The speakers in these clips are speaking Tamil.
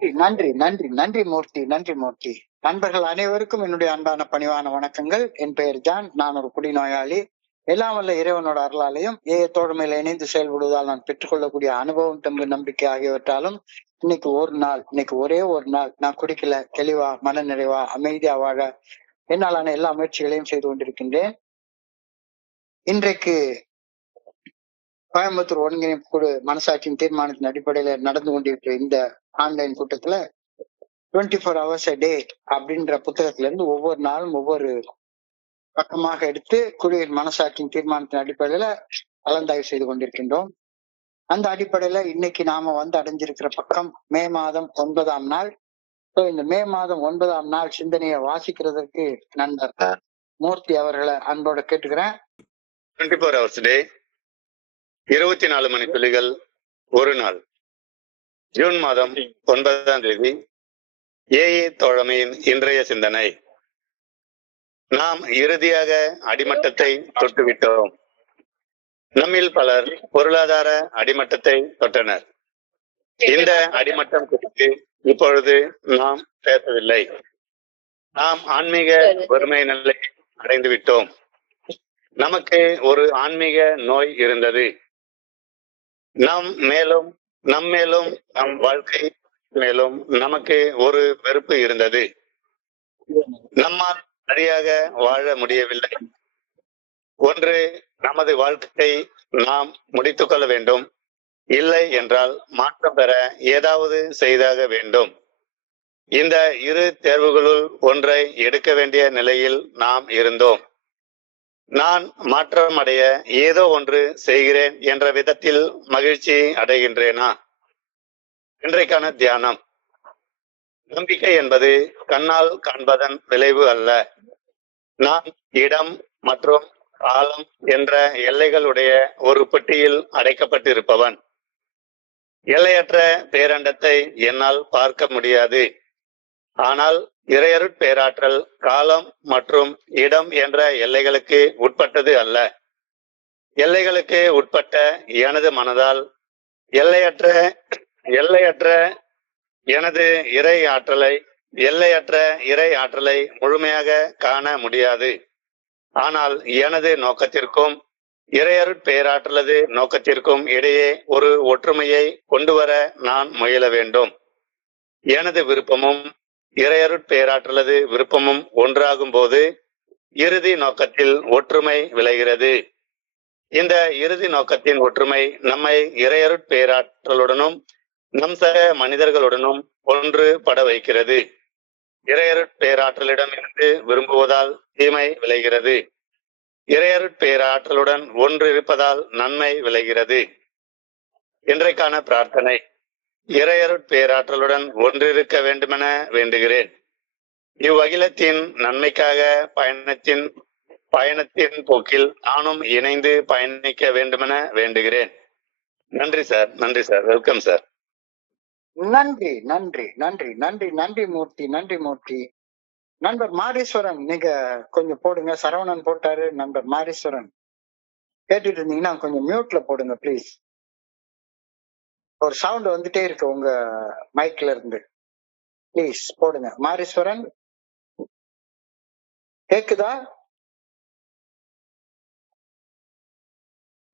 நன்றி நன்றி நன்றி மூர்த்தி, நன்றி மூர்த்தி. நண்பர்கள் அனைவருக்கும் என்னுடைய அன்பான பணிவான வணக்கங்கள். என் பெயர் ஜான். நான் ஒரு குடிநோயாளி. எல்லாம் வல்ல இறைவனோட அருளாலையும் தோழமையில இணைந்து செயல்படுவதால் நான் பெற்றுக்கொள்ளக்கூடிய அனுபவம், தெம்பு, நம்பிக்கை ஆகியவற்றாலும் இன்னைக்கு ஒரே ஒரு நாள் நான் குடிக்கல, தெளிவா, மன நிறைவா, அமைதியா வாழ என்னாலான எல்லா முயற்சிகளையும் செய்து கொண்டிருக்கின்றேன். இன்றைக்கு கோயம்புத்தூர் ஒருங்கிணைப்பு குழு மனசாட்சியின் தீர்மானத்தின் அடிப்படையில நடந்து கொண்டிருக்கிற இந்த ஆன்லைன் கூட்டத்துல 24 hours a day அப்படின்ற புத்தகத்துல இருந்து ஒவ்வொரு நாளும் ஒவ்வொரு பக்கமாக எடுத்து குழுவின் மனசாட்சியின் தீர்மானத்தின் அடிப்படையில கலந்தாய்வு செய்து கொண்டிருக்கின்றோம். அந்த அடிப்படையில இன்னைக்கு நாம அடைஞ்சிருக்கிற பக்கம் மே மாதம் 9ஆம் நாள். இந்த மே மாதம் 9ஆம் நாள் சிந்தனையை வாசிக்கிறதுக்கு நண்பர் மூர்த்தி அவர்களை அன்போட கேட்டுக்கிறேன். 24 hours day, 24 மணி துளிகள் ஒரு நாள். ஜூன் மாதம் 9ஆம் தேதி. ஏஏ தோழமையின் இன்றைய சிந்தனை. நாம் இறுதியாக அடிமட்டத்தை தொட்டுவிட்டோம். நம்மில் பலர் பொருளாதார அடிமட்டத்தை தொட்டனர். இந்த அடிமட்டம் குறித்து இப்பொழுது நாம் பேசவில்லை. நாம் ஆன்மீக வறுமை நிலை அடைந்து விட்டோம். நமக்கு ஒரு ஆன்மீக நோய் இருந்தது. நம் மேலும் நம் வாழ்க்கை மேலும் நமக்கு ஒரு வெறுப்பு இருந்தது. நம்மால் சரியாக வாழ முடியவில்லை. ஒன்று, நமது வாழ்க்கையை நாம் முடித்துக் கொள்ள வேண்டும். இல்லை என்றால் மாற்றம் பெற ஏதாவது செய்தாக வேண்டும். இந்த இரு தேர்வுகளுள் ஒன்றை எடுக்க வேண்டிய நிலையில் நாம் இருந்தோம். நான் மாற்றம் அடைய ஏதோ ஒன்று செய்கிறேன் என்ற விதத்தில் மகிழ்ச்சி அடைகின்றேனா? இன்றைக்கான தியானம். நம்பிக்கை என்பது கண்ணால் காண்பதன் விளைவு அல்ல. நான் இடம் மற்றும் காலம் என்ற எல்லைகளுடைய ஒரு பெட்டியில் அடைக்கப்பட்டிருப்பவன். எல்லையற்ற பேரண்டத்தை என்னால் பார்க்க முடியாது. ஆனால் இறையருட் பேராற்றல் காலம் மற்றும் இடம் என்ற எல்லைகளுக்கு உட்பட்டது அல்ல. எல்லைகளுக்கு உட்பட்ட எனது மனதால் எல்லையற்ற எனது எல்லையற்ற இறை ஆற்றலை முழுமையாக காண முடியாது. ஆனால் எனது நோக்கத்திற்கும் இறையருட் பேராற்றலது நோக்கத்திற்கும் இடையே ஒரு ஒற்றுமையை கொண்டு வர நான் முயல வேண்டும். எனது விருப்பமும் இறையருட் பேராற்றலது விருப்பமும் ஒன்றாகும் போது இறுதி நோக்கத்தில் ஒற்றுமை விளைகிறது. இந்த இறுதி நோக்கத்தின் ஒற்றுமை நம்மை இறையருட் பேராற்றலுடனும் நம் சக மனிதர்களுடனும் ஒன்று பட வைக்கிறது. இறையருட் பேராற்றலிடம் இருந்து விரும்புவதால் தீமை விளைகிறது. இறையருட் பேராற்றலுடன் ஒன்று இருப்பதால் நன்மை விளைகிறது. இன்றைக்கான பிரார்த்தனை. இறையருட் பேராற்றலுடன் ஒன்றிருக்க வேண்டுமென வேண்டுகிறேன். இவ்வகிலத்தின் நன்மைக்காக பயணத்தின் போக்கில் நானும் இணைந்து பயணிக்க வேண்டுமென வேண்டுகிறேன். நன்றி சார். நன்றி சார். Welcome sir. நன்றி நன்றி நன்றி நன்றி நன்றி மூர்த்தி, நன்றி மூர்த்தி. நண்பர் மாரீஸ்வரன் நீங்க கொஞ்சம் போடுங்க. சரவணன் போட்டாரு. நண்பர் மாரீஸ்வரன் கேட்டுட்டு இருந்தீங்கன்னா கொஞ்சம் மியூட்ல போடுங்க ப்ளீஸ். ஒரு சவுண்ட் வந்துட்டே இருக்கு உங்க மைக்ல இருந்து. ப்ளீஸ் போடுங்க. மாரீஸ்வரன் கேக்குதா?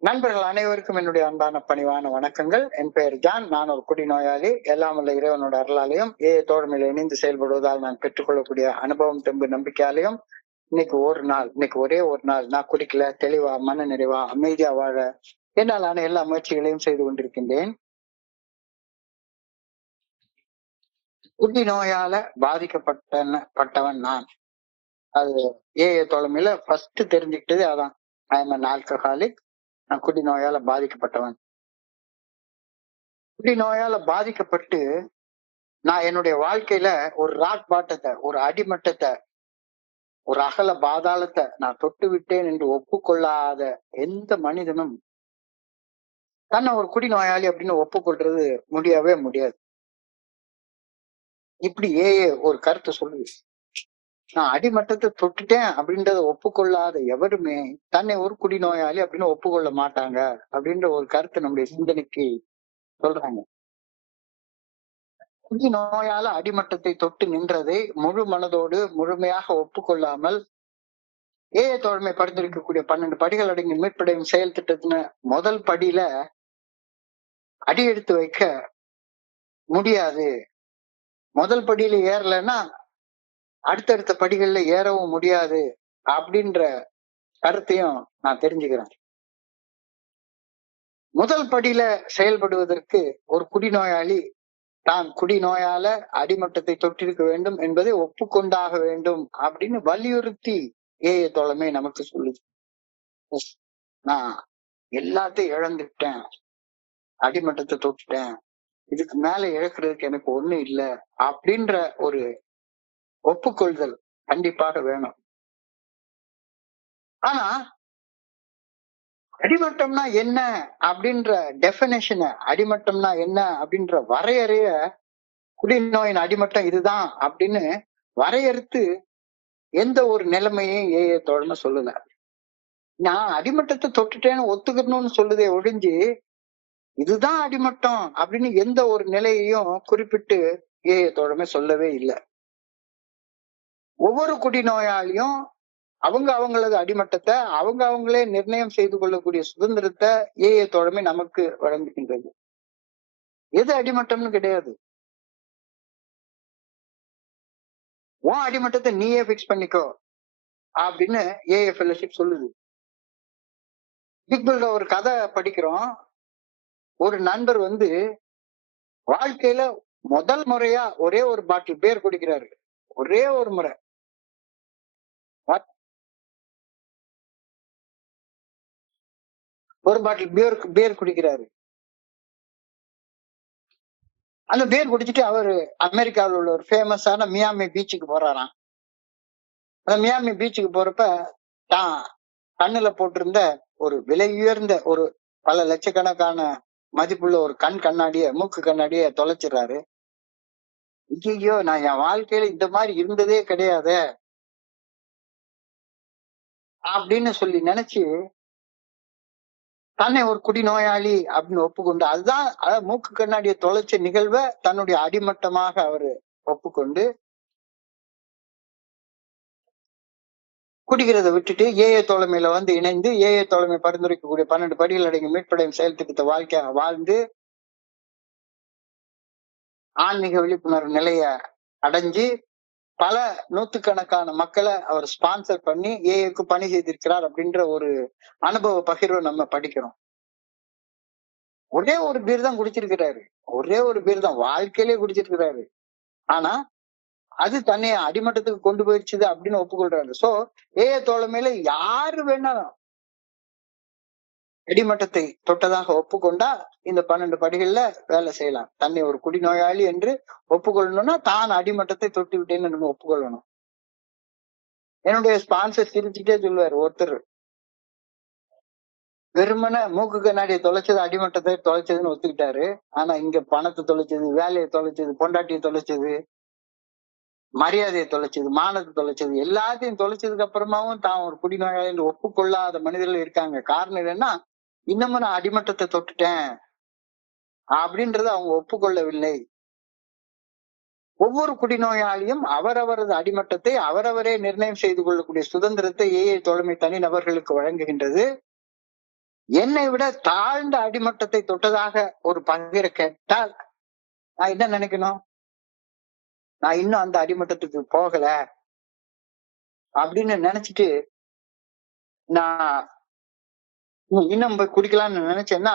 நண்பர்கள் அனைவருக்கும் என்னுடைய அன்பான பணிவான வணக்கங்கள். என் பெயர் ஜான். நான் ஒரு குடிநோயாளி. எல்லாம் வல்ல இறைவனோட அருளாலையும் தோழமையில இணைந்து செயல்படுவதால் நான் பெற்றுக்கொள்ளக்கூடிய அனுபவம், தெம்பு, நம்பிக்கையாலையும் இன்னைக்கு ஒரே ஒரு நாள் நான் குடிக்கல, தெளிவா, மன நிறைவா, அமைதியா வாழ என்னாலான எல்லா முயற்சிகளையும் செய்து கொண்டிருக்கின்றேன். குடிநோயால பாதிக்கப்பட்டவன் நான். அது தோழமையில ஃபர்ஸ்ட் தெரிஞ்சுக்கிட்டது அதான். I am an alcoholic. நான் குடிநோயால பாதிக்கப்பட்டவன். குடிநோயால பாதிக்கப்பட்டு நான் என்னுடைய வாழ்க்கையில ஒரு ராக் பாட்டத்தை, ஒரு அடிமட்டத்தை, ஒரு அகல பாதாளத்தை நான் தொட்டு விட்டேன் என்று ஒப்புக்கொள்ளாத எந்த மனிதனும் தன்னை ஒரு குடிநோயாளி அப்படின்னு ஒப்புக்கொள்றது முடியவே முடியாது. இப்படி ஒரு கருத்தை சொல்லுது. நான் அடிமட்டத்தை தொட்டுட்டேன் அப்படின்றத ஒப்புக்கொள்ளாத எவருமே தன்னை ஒரு குடிநோயாளி அப்படின்னு ஒப்புக்கொள்ள மாட்டாங்க அப்படின்ற ஒரு கருத்தை நம்முடைய சிந்தனைக்கு சொல்றாங்க. குடி நோயால அடிமட்டத்தை தொட்டு நின்றதை முழு மனதோடு முழுமையாக ஒப்புக்கொள்ளாமல் ஏஐ தோழமை பரிந்துரைக்கக்கூடிய 12 படிகள் அடங்கிய மீட்படையும் செயல் திட்டத்தின முதல் படியில அடி எடுத்து வைக்க முடியாது. முதல் படியில ஏறலைன்னா அடுத்தடுத்த படிகள்ல ஏறவும் முடியாது அப்படின்ற கருத்தையும் நான் தெரிஞ்சுக்கிறேன். முதல் படியில செயல்படுவதற்கு ஒரு குடிநோயாளி தான் குடிநோயால அடிமட்டத்தை தொட்டிருக்க வேண்டும் என்பதை ஒப்புக்கொண்டாக வேண்டும் அப்படின்னு வலியுறுத்தி ஏஐ தோழமை நமக்கு சொல்லுது. நான் எல்லாத்தையும் இழந்துட்டேன், அடிமட்டத்தை தொட்டுட்டேன், இதுக்கு மேல இழக்கிறதுக்கு எனக்கு ஒண்ணு இல்லை அப்படின்ற ஒரு ஒப்புக்கொள்தல் கண்டிப்பாக வேணும். ஆனா அடிமட்டம்னா என்ன அப்படின்ற டெபினேஷனை, அடிமட்டம்னா என்ன அப்படின்ற வரையறைய, குடிநோயின் அடிமட்டம் இதுதான் அப்படின்னு வரையறுத்து எந்த ஒரு நிலைமையும் ஏஐ தோழமை சொல்லல. நான் அடிமட்டத்தை தொட்டுட்டேன்னு ஒத்துக்கணும்னு சொல்லுதே ஒழிஞ்சு இதுதான் அடிமட்டம் அப்படின்னு எந்த ஒரு நிலையையும் குறிப்பிட்டு ஏஐ தோழமை சொல்லவே இல்லை. ஒவ்வொரு குடிநோயாளியும் அவங்களது அடிமட்டத்தை அவங்களே நிர்ணயம் செய்து கொள்ளக்கூடிய சுதந்திரத்தை ஏஐ தோழமை நமக்கு வழங்குகின்றது. எது அடிமட்டம்னு கிடையாது. உன் அடிமட்டத்தை நீயே பிக்ஸ் பண்ணிக்கோ அப்படின்னு ஏஐ ஃபெலோஷிப் சொல்லுது. பிக் பில்ல ஒரு கதை படிக்கிறோம். ஒரு நண்பர் வாழ்க்கையில முதல் முறையா ஒரே ஒரு பாட்டில் பியர் குடிக்கிறாரு. ஒரே ஒரு முறை ஒரு பாட்டில் பியர் குடிக்கிறாரு. அந்த பியர் குடிச்சிட்டு அவரு அமெரிக்காவில் உள்ள ஒரு ஃபேமஸான மியாமி பீச்சுக்கு போறாராம். அந்த மியாமி பீச்சுக்கு போறப்ப தான் கண்ணுல போட்டிருந்த ஒரு விலை உயர்ந்த ஒரு பல லட்சக்கணக்கான மதிப்புள்ள ஒரு மூக்கு கண்ணாடிய தொலைச்சிடுறாரு. ஐயோ, நான் என் வாழ்க்கையில இந்த மாதிரி இருந்ததே கிடையாது அப்படின்னு சொல்லி நினைச்சு தன்னை ஒரு குடிநோயாளி அப்படின்னு ஒப்புக்கொண்டு, அதுதான் மூக்கு கண்ணாடியை தொலைச்ச நிகழ்வை தன்னுடைய அடிமட்டமாக அவரு ஒப்புக்கொண்டு குடிக்கிறத விட்டுட்டு ஏஐ தோழமையில இணைந்து ஏஐ தோழமை பரிந்துரைக்கக்கூடிய 12 படிகள் அடங்கிய மீட்படையும் செயல் திட்டத்தை வாழ்க்கையாக வாழ்ந்து ஆன்மீக விழிப்புணர்வு நிலைய அடைஞ்சு பல நூத்துக்கணக்கான மக்களை அவர் ஸ்பான்சர் பண்ணி ஏஐக்கு பணி செய்திருக்கிறார் அப்படின்ற ஒரு அனுபவ பகிர்வை நம்ம படிக்கிறோம். ஒரே ஒரு பீர் தான் குடிச்சிருக்கிறாரு, ஒரே ஒரு பீர் தான் வாழ்க்கையிலே குடிச்சிருக்கிறாரு. ஆனா அது தன்னை அடிமட்டத்துக்கு கொண்டு போயிடுச்சுது அப்படின்னு ஒப்புக்கொள்றாரு. சோ ஏஐ தோழமையில யாரு வேணாலும் அடிமட்டத்தை தொட்டதாக ஒப்புக்கொண்டா இந்த 12 படிகள்ல வேலை செய்யலாம். தன்னை ஒரு குடிநோயாளி என்று ஒப்புக்கொள்ளணும்னா தான் அடிமட்டத்தை தொட்டு விட்டேன்னு நம்ம ஒப்புக்கொள்ளணும். என்னுடைய ஸ்பான்சர் சிரிச்சுட்டே சொல்லுவாரு, ஒருத்தர் வெறுமன மூக்கு கண்ணாடியை தொலைச்சது அடிமட்டத்தை தொலைச்சதுன்னு ஒத்துக்கிட்டாரு. ஆனா இங்க பணத்தை தொலைச்சது, வேலையை தொலைச்சது, பொண்டாட்டியை தொலைச்சது, மரியாதையை தொலைச்சது, மானத்தை தொலைச்சது, எல்லாத்தையும் தொலைச்சதுக்கு அப்புறமாவும் தான் ஒரு குடிநோயாளி என்று ஒப்புக்கொள்ளாத மனிதர்கள் இருக்காங்க. காரணம் என்னன்னா, இன்னமும் நான் அடிமட்டத்தை தொட்டுட்டேன் அப்படின்றத அவங்க ஒப்புக்கொள்ளவில்லை. ஒவ்வொரு குடிநோயாளியும் அவரவரது அடிமட்டத்தை அவரவரே நிர்ணயம் செய்து கொள்ளக்கூடிய சுதந்திரத்தை ஏஐ தோழமை தனி நபர்களுக்கு வழங்குகின்றது. என்னை விட தாழ்ந்த அடிமட்டத்தை தொட்டதாக ஒரு பகிர கேட்டால் நான் என்ன நினைக்கணும்? நான் இன்னும் அந்த அடிமட்டத்துக்கு போகல அப்படின்னு நினைச்சிட்டு நான் இன்னும் போய் குடிக்கலாம்னு நினைச்சேன்னா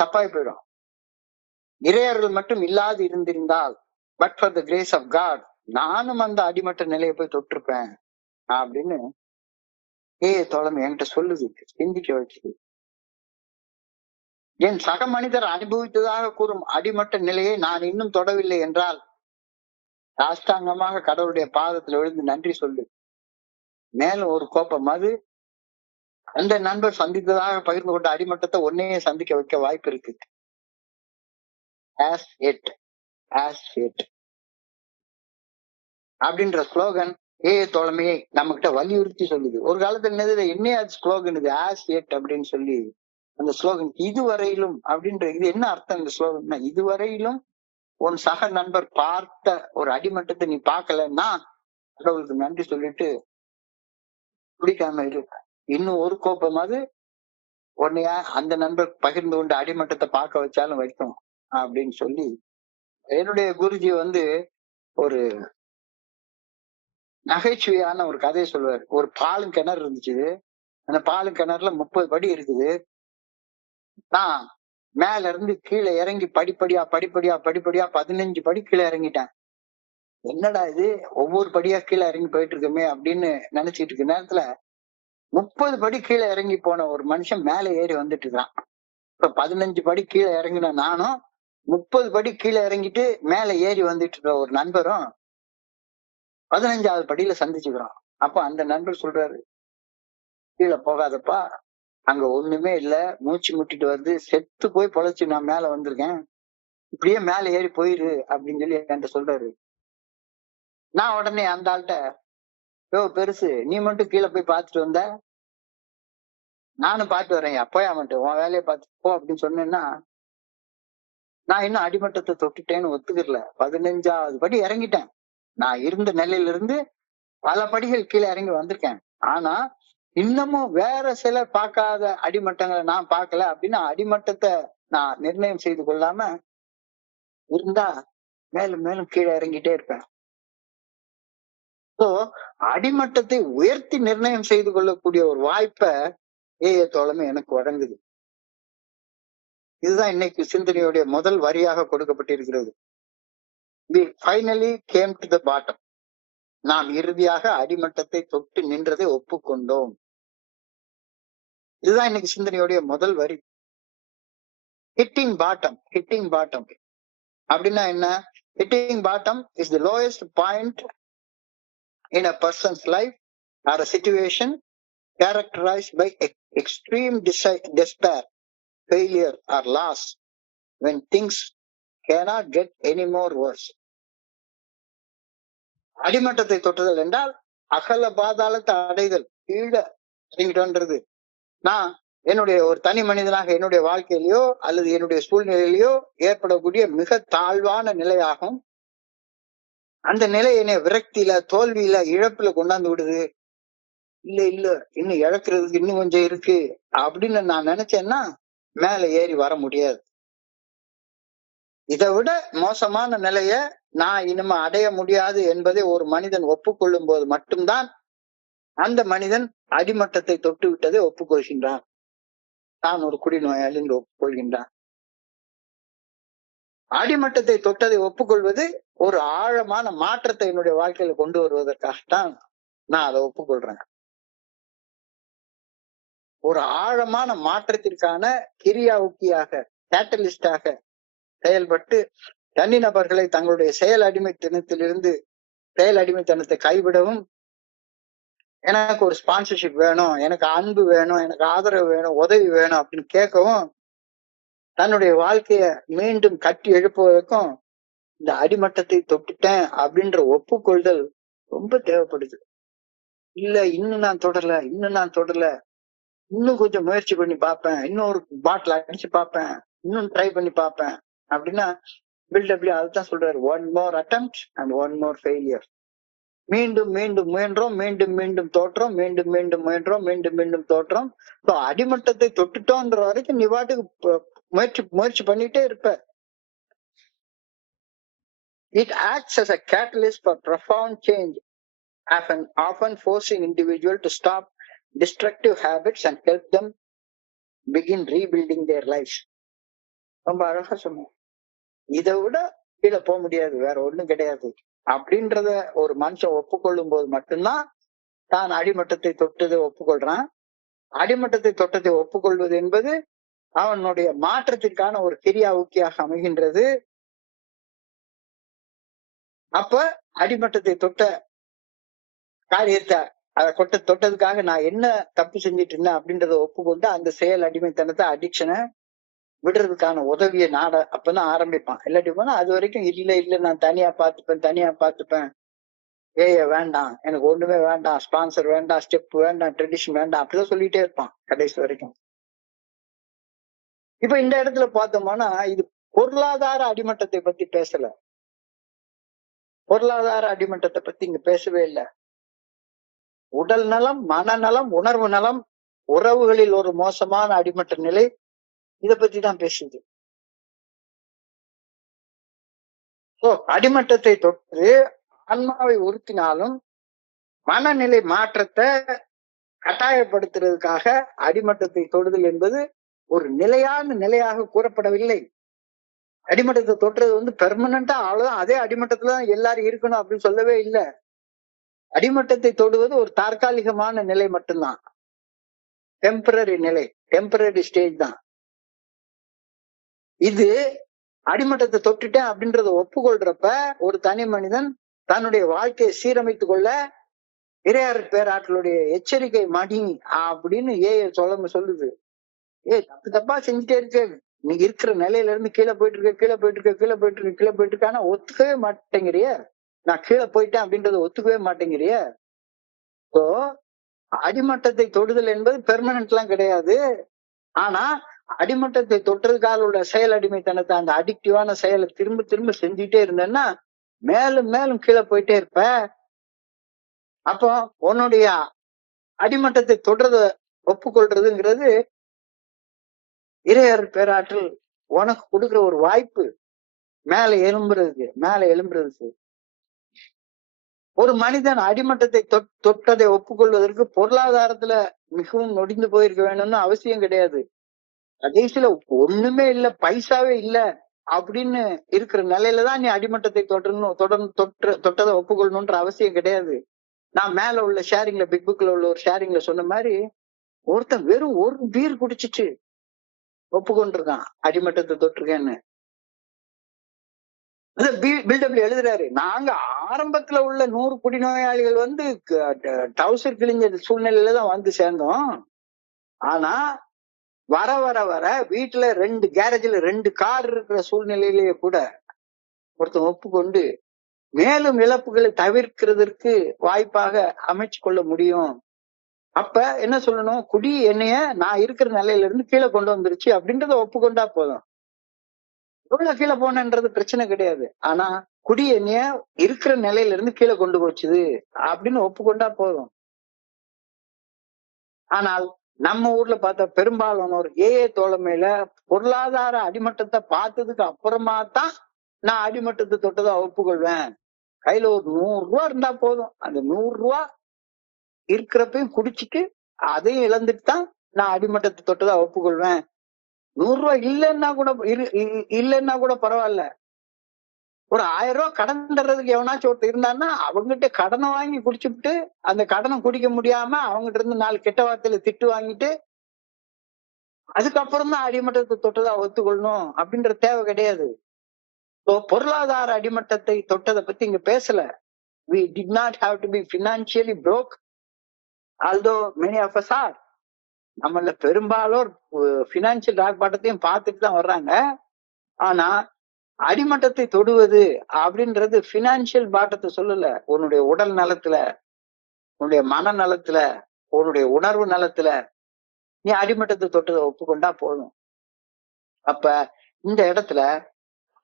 தப்பாய் போயிடும். இறையர்கள் மட்டும் இல்லாது இருந்திருந்தால், but for the grace of God, நானும் அந்த அடிமட்ட நிலையை போய் தொட்டிருப்பேன் அப்படின்னு ஏஐ தோழமை என்கிட்ட சொல்லுது, சிந்திக்க வைக்குது. என் சக மனிதர் அனுபவித்ததாக கூறும் அடிமட்ட நிலையை நான் இன்னும் தொடவில்லை என்றால் சாஷ்டாங்கமாக கடவுளுடைய பாதத்துல விழுந்து நன்றி சொல்லு. மேலும் ஒரு கோப்ப மது அந்த நண்பர் சந்தித்ததாக பகிர்ந்து கொண்ட அடிமட்டத்தை ஒன்னையே சந்திக்க வைக்க வாய்ப்பு இருக்கு. as it அப்படின்ற ஸ்லோகன் ஏஐ தோழமையை நம்ம கிட்ட வலியுறுத்தி சொல்லுது. ஒரு காலத்துல என்னையா ஸ்லோகன் இது as it அப்படின்னு சொல்லி அந்த ஸ்லோகன் இதுவரையிலும் அப்படின்ற இது என்ன அர்த்தம்? இந்த ஸ்லோகன்னா இதுவரையிலும் உன் சக நண்பர் பார்த்த ஒரு அடிமட்டத்தை நீ பார்க்கலன்னா கடவுளுக்கு நன்றி சொல்லிட்டு குடிக்காம இரு. இன்னும் ஒரு கோப்பமாவது உன்னைய அந்த நண்பர் பகிர்ந்து கொண்டு அடிமட்டத்தை பார்க்க வச்சாலும் வைக்கும் அப்படின்னு சொல்லி என்னுடைய குருஜி ஒரு நகைச்சுவையான ஒரு கதையை சொல்லுவார். ஒரு பாலும் கிணறு இருந்துச்சு. அந்த பாலும் கிணறுல 30 படி இருக்குது. நான் மேல இருந்து கீழே இறங்கி படிப்படியா 15 படி கீழே இறங்கிட்டேன். என்னடா இது, ஒவ்வொரு படியா கீழே இறங்கி போயிட்டு இருக்கோமே அப்படின்னு நினைச்சிட்டு இருக்க நேரத்துல 30 படி கீழே இறங்கி போன ஒரு மனுஷன் மேல ஏறி வந்துட்டு இருக்கான். இப்ப 15 படி கீழே இறங்கின நானும் 30 படி கீழே இறங்கிட்டு மேல ஏறி வந்துட்டு இருக்க ஒரு நண்பரும் 15வது படியில சந்திச்சுக்கிறோம். அப்ப அந்த நண்பர் சொல்றாரு, கீழே போகாதப்பா, அங்க ஒண்ணுமே இல்ல, மூச்சு முட்டிட்டு வருது, செத்து போய் பொழைச்சு நான் மேல வந்திருக்கேன், இப்படியே மேல ஏறி போயிரு அப்படின்னு சொல்லி என்கிட்ட சொல்றாரு. நான் உடனே அந்த ஆள்கிட்ட, யோ பெருசு, நீ மட்டும் கீழே போய் பார்த்துட்டு வந்த, நானும் பார்த்து வரேன், அப்போயா மட்டும் உன் வேலையை பார்த்துட்டு போ அப்படின்னு சொன்னேன்னா, நான் இன்னும் அடிமட்டத்தை தொட்டுட்டேன்னு ஒத்துக்கல. 15வது படி இறங்கிட்டேன். நான் இருந்த நிலையில இருந்து பல படிகள் கீழே இறங்கி வந்திருக்கேன். ஆனா இன்னமும் வேற சிலர் பார்க்காத அடிமட்டங்களை நான் பார்க்கல அப்படின்னு அடிமட்டத்தை நான் நிர்ணயம் செய்து கொள்ளாம இருந்தா மேலும் மேலும் கீழே இறங்கிட்டே இருப்பேன். ஸோ அடிமட்டத்தை உயர்த்தி நிர்ணயம் செய்து கொள்ளக்கூடிய ஒரு வாய்ப்பை ஏஏ தோழமை எனக்கு வழங்குது. இதுதான் இன்னைக்கு சிந்தனையுடைய முதல் வரியாக கொடுக்கப்பட்டிருக்கிறது. We finally came to the bottom. நாம் இறுதியாக அடிமட்டத்தை தொட்டு நின்றதை ஒப்புக்கொண்டோம். இதுதான் இன்னைக்கு சிந்தனையுடைய முதல் வரி. Hitting bottom. ஹிட்டிங் பாட்டம் அப்படின்னா என்ன? Hitting bottom is the lowest point in a person's life or a situation characterized by extreme despair, failure or loss when things cannot get any more worse. அடிமட்டத்தை தொட்டுதல் என்றால் அகல பாதாளத்தை அடைதல், கீழே இறங்கிட்டோன்றது. நான் என்னுடைய ஒரு தனி மனிதனாக என்னுடைய வாழ்க்கையிலயோ அல்லது என்னுடைய சூழ்நிலையிலயோ ஏற்படக்கூடிய மிக தாழ்வான நிலையாகும். அந்த நிலை என்னை விரக்தியில, தோல்வியில, இழப்புல கொண்டாந்து விடுது. இல்ல இன்னும் இழக்கிறதுக்கு இன்னும் கொஞ்சம் இருக்கு அப்படின்னு நான் நினைச்சேன்னா மேல ஏறி வர முடியாது. இதை விட மோசமான நிலைய நான் இனிமே அடைய முடியாது என்பதை ஒரு மனிதன் ஒப்புக்கொள்ளும் போது மட்டும்தான் அந்த மனிதன் அடிமட்டத்தை தொட்டு விட்டதை ஒப்புக்கொள்கின்றான். நான் ஒரு குடிநோயாளி என்று ஒப்புக்கொள்கின்றான். அடிமட்டத்தை தொட்டதை ஒப்புக்கொள்வது ஒரு ஆழமான மாற்றத்தை என்னுடைய வாழ்க்கையில கொண்டு வருவதற்காகத்தான் நான் அதை ஒப்புக்கொள்றேன். ஒரு ஆழமான மாற்றத்திற்கான கிரியா உக்கியாக, கேட்டலிஸ்டாக செயல்பட்டு தனிநபர்களை தங்களுடைய செயல் அடிமைத்தனத்திலிருந்து செயல் அடிமைத்தனத்தை கைவிடவும், எனக்கு ஒரு ஸ்பான்சர்ஷிப் வேணும், எனக்கு அன்பு வேணும், எனக்கு ஆதரவு வேணும், உதவி வேணும் அப்படின்னு கேட்கவும், தன்னுடைய வாழ்க்கைய மீண்டும் கட்டி எழுப்புவதற்கும் இந்த அடிமட்டத்தை தொட்டுட்டேன் அப்படின்ற ஒப்புக்கொள்தல் ரொம்ப தேவைப்படுது. இல்ல இன்னும் நான் தொடரல, இன்னும் கொஞ்சம் முயற்சி பண்ணி பார்ப்பேன், இன்னும் ஒரு பாட்டில் அடிச்சு பார்ப்பேன், இன்னும் ட்ரை பண்ணி பார்ப்பேன் அப்படின்னா பில்டபிள்யூ அதுதான் சொல்றாரு, 1 more attempt and 1 more failure. மீண்டும் மீண்டும் முயன்றோம், மீண்டும் மீண்டும் தோற்றோம், மீண்டும் மீண்டும் முயன்றோம், மீண்டும் மீண்டும் தோற்றோம். இப்போ அடிமட்டத்தை தொட்டுட்டோன்ற வரைக்கும் நீ பாட்டுக்கு முயற்சி பண்ணிட்டே இருப்ப. It acts as a catalyst for profound change, often forcing individual to stop destructive habits and help them begin rebuilding their lives. ரொம்ப அழகா சொன்னோம். இதை விட கீழே போக முடியாது, வேற ஒண்ணும் கிடையாது அப்படின்றத ஒரு மனுஷன் ஒப்புக்கொள்ளும் போது மட்டும்தான் தான் அடிமட்டத்தை தொட்டதை ஒப்புக்கொள்றான். அடிமட்டத்தை தொட்டதை ஒப்புக்கொள்வது என்பது அவனுடைய மாற்றத்திற்கான ஒரு கிரியா ஊக்கியாக அமைகின்றது. அப்ப அடிமட்டத்தை தொட்ட காரியத்தை அதை தொட்டதுக்காக நான் என்ன தப்பு செஞ்சுட்டு இருந்தேன் அப்படின்றத ஒப்புக்கொண்டு அந்த செயல் அடிமைத்தனத்தை, அடிக்ஷனை விடுறதுக்கான உதவியை நாட அப்பதான் ஆரம்பிப்பான். இல்லாட்டி போனா அது வரைக்கும் இல்ல நான் தனியா பார்த்துப்பேன், வேண்டாம், எனக்கு ஒண்ணுமே வேண்டாம், ஸ்பான்சர் வேண்டாம், ஸ்டெப் வேண்டாம், ட்ரெடிஷன் வேண்டாம், அப்படிதான் சொல்லிட்டே இருப்பான் கடைசி வரைக்கும். இப்ப இந்த இடத்துல பார்த்தோம்னா இது பொருளாதார அடிமட்டத்தை பத்தி பேசல. பொருளாதார அடிமட்டத்தை பத்தி இங்க பேசவே இல்லை. உடல் நலம், மனநலம், உணர்வு நலம், உறவுகளில் ஒரு மோசமான அடிமட்ட நிலை, இத பத்தி தான் பேசுது. அடிமட்டத்தை தொட்டு ஆன்மாவை உறுத்தினாலும் மனநிலை மாற்றத்தை கட்டாயப்படுத்துறதுக்காக அடிமட்டத்தை தொடுதல் என்பது ஒரு நிலையான நிலையாக கூறப்படவில்லை. அடிமட்டத்தை தொட்டுறது பெர்மனண்டா அவ்வளவுதான், அதே அடிமட்டத்துல தான் எல்லாரும் இருக்கணும் அப்படின்னு சொல்லவே இல்லை. அடிமட்டத்தை தொடுவது ஒரு தற்காலிகமான நிலை மட்டும்தான், டெம்பரரி நிலை, டெம்பரரி ஸ்டேஜ் தான் இது. அடிமட்டத்தை தொட்டுட்டேன் அப்படின்றத ஒப்புக்கொள்றப்ப ஒரு தனி மனிதன் தன்னுடைய வாழ்க்கையை சீரமைத்துக் கொள்ள இறையாறு பேராற்றலுடைய எச்சரிக்கை மணி அப்படின்னு சொல்லுது. தப்பு தப்பா செஞ்சுட்டே இருக்க, நீ இருக்கிற நிலையில இருந்து கீழே போயிட்டு இருக்க, கீழே போயிட்டு இருக்க, கீழே போயிட்டு இருக்க, கீழே போயிட்டு இருக்க, ஆனா ஒத்துக்கவே மாட்டேங்கிறிய. நான் கீழே போயிட்டேன் அப்படின்றத ஒத்துக்கவே மாட்டேங்கிறிய. சோ அடிமட்டத்தை தொடுதல் என்பது பெர்மனன்ட் எல்லாம் கிடையாது. ஆனா அடிமட்டத்தை தொட்டுறதுக்காக உள்ள செயல் அடிமைத்தனத்தை, அந்த அடிக்டிவான செயலை திரும்ப திரும்ப செஞ்சுட்டே இருந்தேன்னா மேலும் மேலும் கீழே போயிட்டே இருப்ப. அப்போ உன்னுடைய அடிமட்டத்தை தொடுறத ஒப்புக்கொள்றதுங்கிறது இறையர் பேராற்றல் உனக்கு கொடுக்குற ஒரு வாய்ப்பு, மேல எழும்புறதுக்கு. ஒரு மனிதன் அடிமட்டத்தை தொட்டதை ஒப்புக்கொள்வதற்கு பொருளாதாரத்துல மிகவும் நொடிந்து போயிருக்க வேணும்னு அவசியம் கிடையாது. கடைசியில ஒண்ணுமே இல்ல, பைசாவே இல்ல அப்படின்னு இருக்கிற நிலையிலதான் நீ அடிமட்டத்தை தொட்டதை ஒப்புக்கொள்ளணும்ன்ற அவசியம் கிடையாது. நான் மேல உள்ள ஷேரிங்ல, பிக் புக்ல உள்ள ஒரு ஷேரிங்ல சொன்ன மாதிரி, ஒருத்தன் வெறும் ஒரு பீர் குடிச்சிட்டு ஒப்புக்கொண்டிருக்கான் அடிமட்டத்தை தொட்டிருக்கேன்னு. பில்டப்ல எழுதுறாரு, நாங்க ஆரம்பத்துல உள்ள 100 குடிநோயாளிகள் டவுசர் கிழிஞ்ச சூழ்நிலையில தான் வந்து சேர்ந்தோம். ஆனா வர வர வர வீட்டுல 2 கேரேஜ்ல 2 கார் இருக்கிற சூழ்நிலையிலேயே கூட ஒருத்தன் ஒப்புக்கொண்டு மேலும் இழப்புகளை தவிர்க்கிறதுக்கு வாய்ப்பாக அமைச்சு கொள்ள முடியும். அப்ப என்ன சொல்லணும், குடி என்னைய நான் இருக்கிற நிலையில இருந்து கீழே கொண்டு வந்துருச்சு அப்படின்றத ஒப்புக்கொண்டா போதும். எவ்வளவு கீழே போனன்றது பிரச்சனை கிடையாது. ஆனா குடி என்னைய இருக்கிற நிலையில இருந்து கீழே கொண்டு போச்சுது அப்படின்னு ஒப்புக்கொண்டா போதும். ஆனால் நம்ம ஊர்ல பார்த்த பெரும்பாலானோர் தோழமையில பொருளாதார அடிமட்டத்தை பார்த்ததுக்கு அப்புறமா தான் நான் அடிமட்டத்தை தொட்டதை ஒப்புக்கொள்வேன். கையில ஒரு 100 ரூபா இருந்தா போதும், அந்த 100 ரூபா இருக்கிறப்பையும் குடிச்சிட்டு அதையும் இழந்துட்டு தான் நான் அடிமட்டத்தை தொட்டதை ஒப்புக்கொள்வேன். 100 ரூபாய் இல்லைன்னா கூட பரவாயில்ல, ஒரு 1000 ரூபாய் கடன் தர்றதுக்கு எவனாச்சும் ஒருத்தர் இருந்தான்னா அவங்ககிட்ட கடனை வாங்கி குடிச்சுட்டு அந்த கடனை குடிக்க முடியாம அவங்ககிட்ட இருந்து 4 கெட்ட வார்த்தையில திட்டு வாங்கிட்டு அதுக்கப்புறம் தான் அடிமட்டத்தை தொட்டதா ஒத்துக்கொள்ளணும் அப்படின்ற தேவை கிடையாது. பொருளாதார அடிமட்டத்தை தொட்டதை பத்தி இங்க பேசல. We did not have to be financially broke, although many of us are. நம்மள பெரும்பாலோர் பினான்சியல் ராக் பாட்டத்தையும் பார்த்துட்டு தான் வர்றாங்க. ஆனா அடிமட்டத்தை தொடுவது அப்படின்றது பினான்சியல் பாட்டத்தை சொல்லல. உன்னுடைய உடல் நலத்துல, உன்னுடைய மன நலத்துல, உன்னுடைய உணர்வு நலத்துல நீ அடிமட்டத்தை தொட்டதை ஒப்புக்கொண்டா போதும். அப்ப இந்த இடத்துல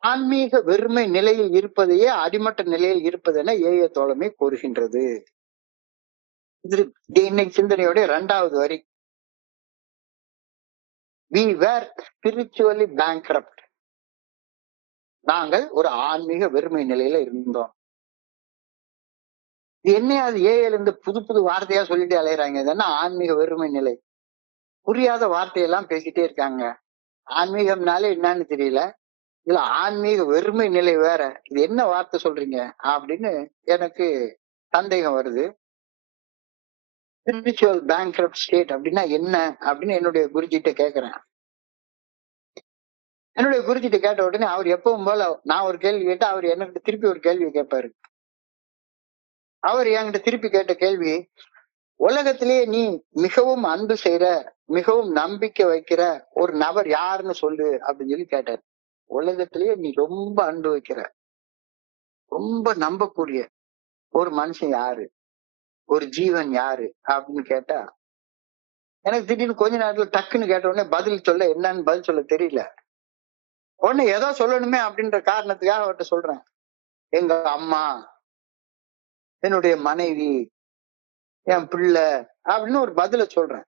ஆன்மீக வெறுமை நிலையில் இருப்பதையே அடிமட்ட நிலையில் இருப்பது என தோழமை கூறுகின்றது. இது இன்னைக்கு சிந்தனையோட 2வது வரி. We were spiritually bankrupt. நாங்கள் ஒரு ஆன்மீக வெறுமை நிலையில இருந்தோம். இது அது இருந்து புது புது வார்த்தையா சொல்லிட்டு அலையறாங்க. இதென்ன ஆன்மீக வெறுமை நிலை? புரியாத வார்த்தையெல்லாம் பேசிட்டே இருக்காங்க. ஆன்மீகம்னாலே என்னன்னு தெரியல, இதுல ஆன்மீக வெறுமை நிலை வேற, இது என்ன வார்த்தை சொல்றீங்க அப்படின்னு எனக்கு சந்தேகம் வருது. ஸ்பிரிச்சுவல் பேங்க்ரப்ட் ஸ்டேட் அப்படின்னா என்ன அப்படின்னு என்னுடைய குருஜிட்ட கேட்கிறேன். என்னுடைய குருஜிட்ட கேட்ட உடனே அவர் எப்பவும் போல நான் ஒரு கேள்வி கேட்டா அவர் என்கிட்ட திருப்பி ஒரு கேள்வி கேட்பாரு. அவர் என்கிட்ட திருப்பி கேட்ட கேள்வி, உலகத்திலேயே நீ மிகவும் அன்பு செய்யற, மிகவும் நம்பிக்கை வைக்கிற ஒரு நபர் யாருன்னு சொல்லு அப்படின்னு சொல்லி கேட்டார். உலகத்திலேயே நீ ரொம்ப அன்பு வைக்கிற, ரொம்ப நம்பக்கூடிய ஒரு மனுஷன் யாரு, ஒரு ஜீவன் யாரு அப்படின்னு கேட்டா எனக்கு திடீர்னு கொஞ்ச நேரத்துல டக்குன்னு கேட்ட உடனே பதில் சொல்ல என்னன்னு பதில் சொல்ல தெரியல. உடனே ஏதோ சொல்லணுமே அப்படின்ற காரணத்துக்காக அவர்கிட்ட சொல்றேன், எங்க அம்மா, என்னுடைய மனைவி, என் பிள்ளை அப்படின்னு ஒரு பதில சொல்றேன்.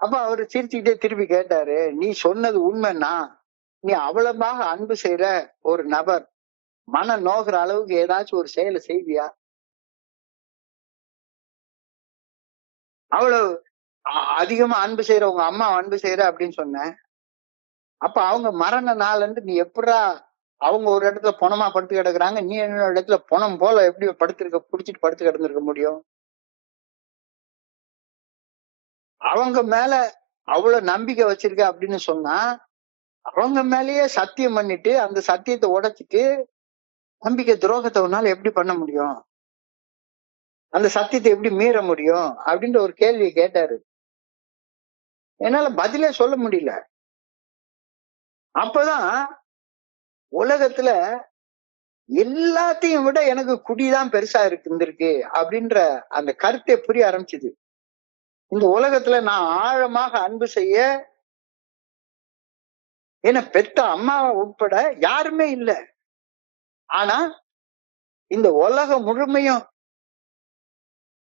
அப்ப அவரு சிரிச்சுக்கிட்டே திருப்பி கேட்டாரு, நீ சொன்னது உண்மைன்னா நீ அவ்வளவாக அன்பு செய்யற ஒரு நபர் மன நோகிற அளவுக்கு ஏதாச்சும் ஒரு செயலை செய்வியா? அவ்வளவு அதிகமா அன்பு செய்யற உங்க அம்மா அன்பு செய்யற அப்படின்னு சொன்னேன். அப்ப அவங்க மரண நாள்ல நீ எப்படா, அவங்க ஒரு இடத்துல பொணமா படுத்து கிடக்குறாங்க, நீ என்ன இடத்துல பொணம் போல எப்படி புடிச்சிட்டு படுத்து கிடந்திருக்க முடியும்? அவங்க மேல அவ்வளவு நம்பிக்கை வச்சிருக்க அப்படின்னு சொன்னா, அவங்க மேலேயே சத்தியம் பண்ணிட்டு அந்த சத்தியத்தை உடைச்சிட்டு நம்பிக்கை துரோகத்தை உன்னால எப்படி பண்ண முடியும்? அந்த சத்தியத்தை எப்படி மீற முடியும் அப்படின்ற ஒரு கேள்வி கேட்டாரு. என்னால பதிலே சொல்ல முடியல. அப்பதான் உலகத்துல எல்லாத்தையும் விட எனக்கு குடிதான் பெருசா இருந்திருக்கு அப்படின்ற அந்த கருத்தை புரிய ஆரம்பிச்சுது. இந்த உலகத்துல நான் ஆழமாக அன்பு செய்ய என்ன பெத்த அம்மாவை உட்பட யாருமே இல்ல. ஆனா இந்த உலகம் முழுமையும்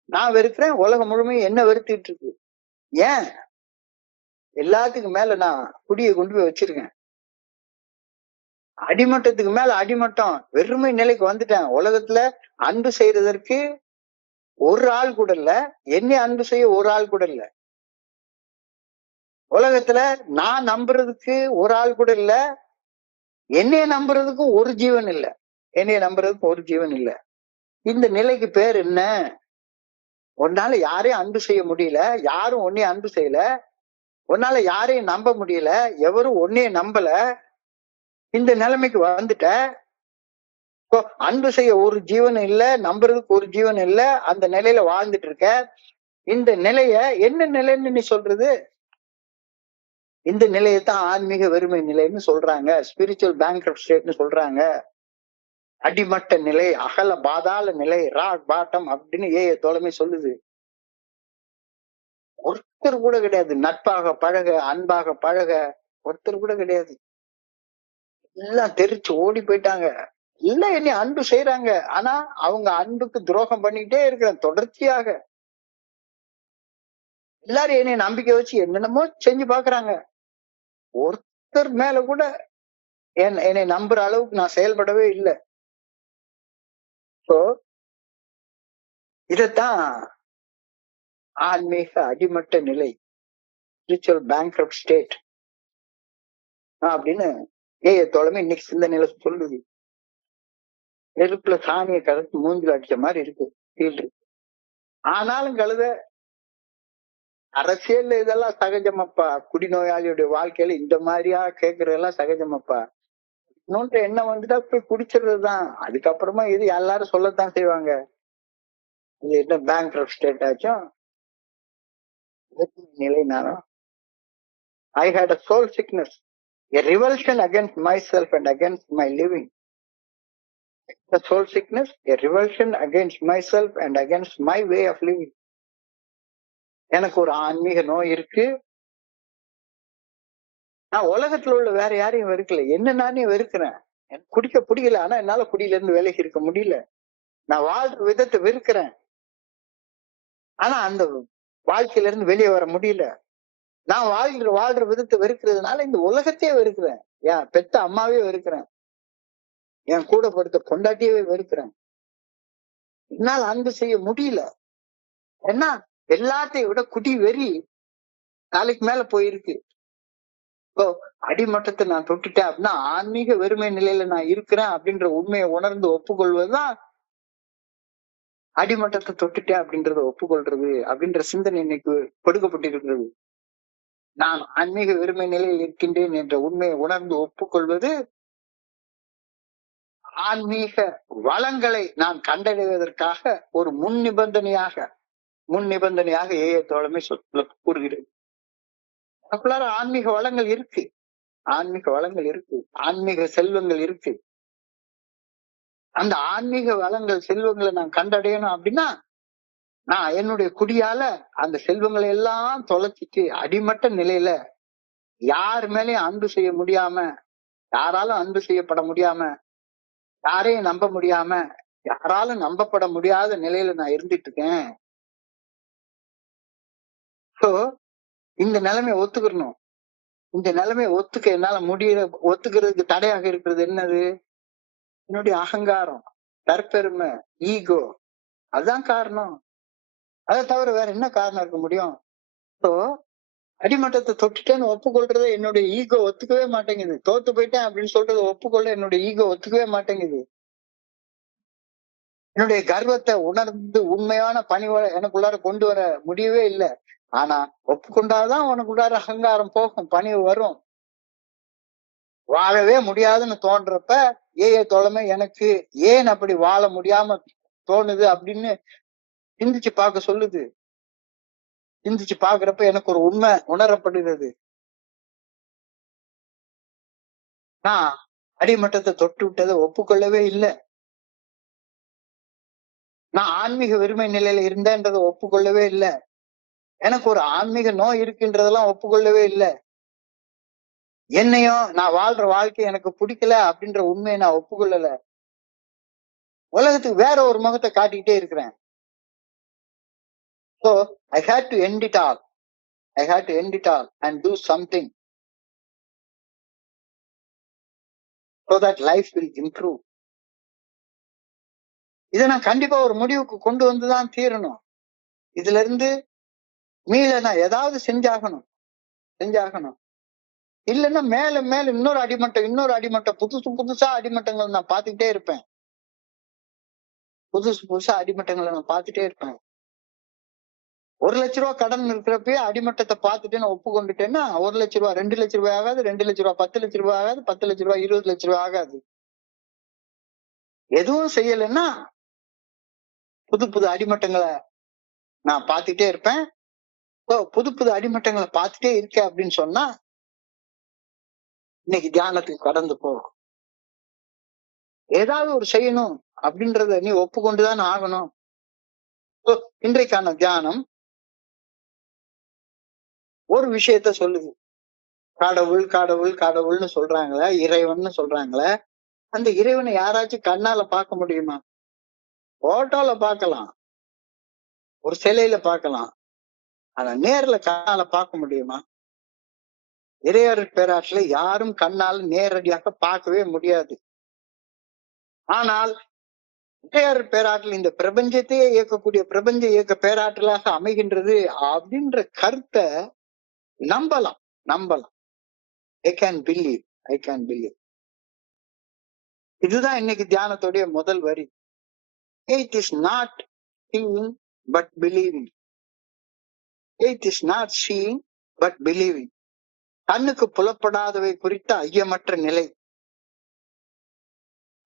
நான் வெறுக்கிறேன், உலகம் முழுமையும் என்ன வெறுத்துட்டு இருக்கு. ஏன்? எல்லாத்துக்கும் மேல நான் குடியை கொண்டு போய் வச்சிருக்கேன். அடிமட்டத்துக்கு மேல அடிமட்டம், வெறுமை நிலைக்கு வந்துட்டேன். உலகத்துல அன்பு செய்யறதற்கு ஒரு ஆள் கூட இல்ல, என்னை அன்பு செய்ய ஒரு ஆள் கூட இல்ல. உலகத்துல நான் நம்புறதுக்கு ஒரு ஆள் கூட இல்ல, என்னைய நம்புறதுக்கு ஒரு ஜீவன் இல்ல. இந்த நிலைக்கு பேர் என்ன? உன்னால யாரையும் அன்பு செய்ய முடியல, யாரும் உன்னைய அன்பு செய்யல, உன்னால யாரையும் நம்ப முடியல, எவரும் உன்னைய நம்பல. இந்த நிலைமைக்கு வந்துட்ட. அன்பு செய்ய ஒரு ஜீவன் இல்ல, நம்புறதுக்கு ஒரு ஜீவன் இல்ல, அந்த நிலையில வாழ்ந்துட்டு இருக்க. இந்த நிலைய என்ன நிலைன்னு நீ சொல்றது? இந்த நிலையத்தான் ஆன்மீக வெறுமை நிலைன்னு சொல்றாங்க, ஸ்பிரிச்சுவல் பேங்க்ரப்ட் ஸ்டேட்னு சொல்றாங்க. அடிமட்ட நிலை, அகல பாதாள நிலை, ராக் பாட்டம் அப்படின்னு தோழமை சொல்லுது. ஒருத்தர் கூட கிடையாது நட்பாக பழக, அன்பாக பழக ஒருத்தர் கூட கிடையாது. எல்லாம் தெரிச்சு ஓடி போயிட்டாங்க. இல்ல என்னை அன்பு செய்யறாங்க, ஆனா அவங்க அன்புக்கு துரோகம் பண்ணிக்கிட்டே இருக்கிறேன் தொடர்ச்சியாக. எல்லாரும் என்னை நம்பிக்கை வச்சு என்னென்னமோ செஞ்சு பாக்குறாங்க. ஒருத்தர் மேல கூட என்னை நம்புற அளவுக்கு நான் செயல்படவே இல்லை. இதத்தான் ஆன்மீக அடிமட்ட நிலை, ஸ்பிரிச்சுவல் பேங்க்ரப்ட் ஸ்டேட் அப்படின்னு தோழமை இன்னைக்கு சிந்தனையில சொல்லுது. நெருப்புல சாணியை கலந்து மூஞ்சில அடிச்ச மாதிரி இருக்கு ஃபீல்டு. ஆனாலும் கழுத அரசியல்ல இதெல்லாம் சகஜமப்பா, குடிநோயாளியுடைய வாழ்க்கையில இந்த மாதிரியா கேக்குறதெல்லாம் சகஜமப்பா. இன்னொன்று என்ன வந்துட்டா போய் குடிச்சிடுறதுதான். அதுக்கப்புறமா இது எல்லாரும் சொல்லத்தான் செய்வாங்க. இது என்ன பேங்க்ரப்ட் ஸ்டேட் ஆச்சும் நிலைனாலும் I had a soul sickness, a revulsion against myself and against my living. The soul sickness, a revulsion against myself and against my way of living. எனக்கு ஒரு ஆன்மீக நோய் இருக்கு. நான் உலகத்துல உள்ள வேற யாரையும் வெறுக்கல, என்ன நானே வெறுக்கிறேன். எனக்கு குடிக்க பிடிக்கல, ஆனா என்னால குடியில இருந்து விலகி இருக்க முடியல. நான் வாழ்ற விதத்தை வெறுக்கிறேன், ஆனா அந்த வாழ்க்கையில இருந்து வெளியே வர முடியல. நான் வாழ்ற விதத்தை வெறுக்கிறதுனால இந்த உலகத்தையே வெறுக்கிறேன். என் பெத்த அம்மாவே வெறுக்கிறேன், என் கூட படுத்த பொண்டாட்டியவே வெறுக்கிறேன். என்னால அன்பு செய்ய முடியல. ஏன்னா எல்லாத்தையும் விட குடி வெறி நாளைக்கு மேல போயிருக்கு. இப்போ அடிமட்டத்தை நான் தொட்டுட்டேன் அப்படின்னா ஆன்மீக வெறுமை நிலையில நான் இருக்கிறேன் அப்படின்ற உண்மையை உணர்ந்து ஒப்புக்கொள்வதுதான் அடிமட்டத்தை தொட்டுட்டேன் அப்படின்றத ஒப்புக்கொள்றது அப்படின்ற சிந்தனை இன்னைக்கு கொடுக்கப்பட்டிருக்கிறது. நான் ஆன்மீக வெறுமை நிலையில் இருக்கின்றேன் என்ற உண்மையை உணர்ந்து ஒப்புக்கொள்வது ஆன்மீக வளங்களை நான் கண்டறிவதற்காக ஒரு முன் நிபந்தனையாக தோழமை கூறுகிறது. எனக்குள்ளார ஆன்மீக வளங்கள் இருக்கு, ஆன்மீக செல்வங்கள் இருக்கு. அந்த ஆன்மீக வளங்கள் செல்வங்களை நான் கண்டடையணும் அப்படின்னா நான் என்னுடைய குடியால அந்த செல்வங்களை எல்லாம் தொலைச்சிட்டு அடிமட்ட நிலையில யார் மேலயும் அன்பு செய்ய முடியாம, யாராலும் அன்பு செய்யப்பட முடியாம, யாரையும் நம்ப முடியாம, யாராலும் நம்பப்பட முடியாத நிலையில நான் இருந்துட்டு இருக்கேன். சோ இந்த நிலைமையை ஒத்துக்கணும். இந்த நிலைமையை ஒத்துக்க என்னால முடியல. ஒத்துக்கிறதுக்கு தடையாக இருக்கிறது என்னது? என்னுடைய அகங்காரம், தற்பெருமை, ஈகோ. அதுதான் காரணம். அதை தவிர வேற என்ன காரணம் இருக்க முடியும்? சோ அடிமட்டத்தை தொட்டுட்டேன்னு ஒப்புக்கொள்றதை என்னுடைய ஈகோ ஒத்துக்கவே மாட்டேங்குது. தோத்து போயிட்டேன் அப்படின்னு சொல்றதை ஒப்புக்கொள்ள என்னுடைய ஈகோ ஒத்துக்கவே மாட்டேங்குது. என்னுடைய கர்வத்தை உணர்ந்து உண்மையான பணிவை எனக்குள்ளார கொண்டு வர முடியவே இல்லை. ஆனா ஒப்புக்கொண்டாதான் உனக்குள்ளார அகங்காரம் போகும், பணிவு வரும். வாழவே முடியாதுன்னு தோன்றப்ப தோழமை எனக்கு ஏன் அப்படி வாழ முடியாம தோணுது அப்படின்னு சிந்திச்சு பார்க்க சொல்லுது. சிந்திச்சு பாக்குறப்ப எனக்கு ஒரு உண்மை உணரப்படுகிறது. நான் அடிமட்டத்தை தொட்டு விட்டதை ஒப்புக்கொள்ளவே இல்லை. நான் ஆன்மீக வெறுமை நிலையில இருந்தேன்றதை ஒப்புக்கொள்ளவே இல்லை. எனக்கு ஒரு ஆன்மீக நோய் இருக்குன்றதெல்லாம் ஒப்புக்கொள்ளவே இல்லை. என்னையும் நான் வாழ்ற வாழ்க்கை எனக்கு பிடிக்கல அப்படின்ற உண்மையை நான் ஒப்புக்கொள்ளல. உலகத்துக்கு வேற ஒரு முகத்தை காட்டிக்கிட்டே இருக்கிறேன். So I had to end it all. I had to end it all and do something so that life will improve. இதை நான் கண்டிப்பா ஒரு முடிவுக்கு கொண்டு வந்துதான் தீரணும். இதுல இருந்து மீள நான் ஏதாவது செஞ்சாகணும். இல்லைன்னா மேல மேல இன்னொரு அடிமட்டம் புதுசா அடிமட்டங்களை நான் பார்த்துக்கிட்டே இருப்பேன். புதுசா அடிமட்டங்களை நான் பார்த்துட்டே இருப்பேன். 1 லட்ச ரூபாய் கடன் இருக்கிறப்பயே அடிமட்டத்தை பார்த்துட்டு நான் ஒப்புக்கொண்டுட்டேன்னா 1 லட்ச ரூபாய் 2 லட்ச ரூபாய் ஆகாது, 2 லட்ச ரூபாய் 10 லட்ச ரூபாய் ஆகாது, 10 லட்ச ரூபாய் 20 லட்ச ரூபாய் ஆகாது. எதுவும் செய்யலைன்னா புது அடிமட்டங்களை நான் பார்த்துட்டே இருப்பேன். புது அடிமட்டங்களை பார்த்துட்டே இருக்க அப்படின்னு சொன்னா இன்னைக்கு தியானத்துக்கு கடந்து போகும். ஏதாவது ஒரு செய்யணும் அப்படின்றத நீ ஒப்புக்கொண்டுதான் ஆகணும். இன்றைக்கான தியானம் ஒரு விஷயத்த சொல்லுது. கடவுள் கடவுள் கடவுள்னு சொல்றாங்களே, இறைவன் சொல்றாங்களே, அந்த இறைவனை யாராச்சும் கண்ணால பார்க்க முடியுமா? போட்டோல பார்க்கலாம், ஒரு சிலையில பார்க்கலாம், ஆனா நேர்ல கண்ணால பார்க்க முடியுமா? இறையருட் பேராற்றலை யாரும் கண்ணால் நேரடியாக பார்க்கவே முடியாது. ஆனால் இறையருட் பேராற்றல் இந்த பிரபஞ்சத்தையே இயக்கக்கூடிய பிரபஞ்ச இயக்க பேராற்றலாக அமைகின்றது அப்படின்ற கருத்தை நம்பலாம். I can believe. இதுதான் இன்னைக்கு தியானத்துடைய முதல் வரி. Faith is not seeing but believing. Faith is not seeing but believing. கண்ணுக்கு புலப்படாதவை குறித்த ஐயமற்ற நிலை,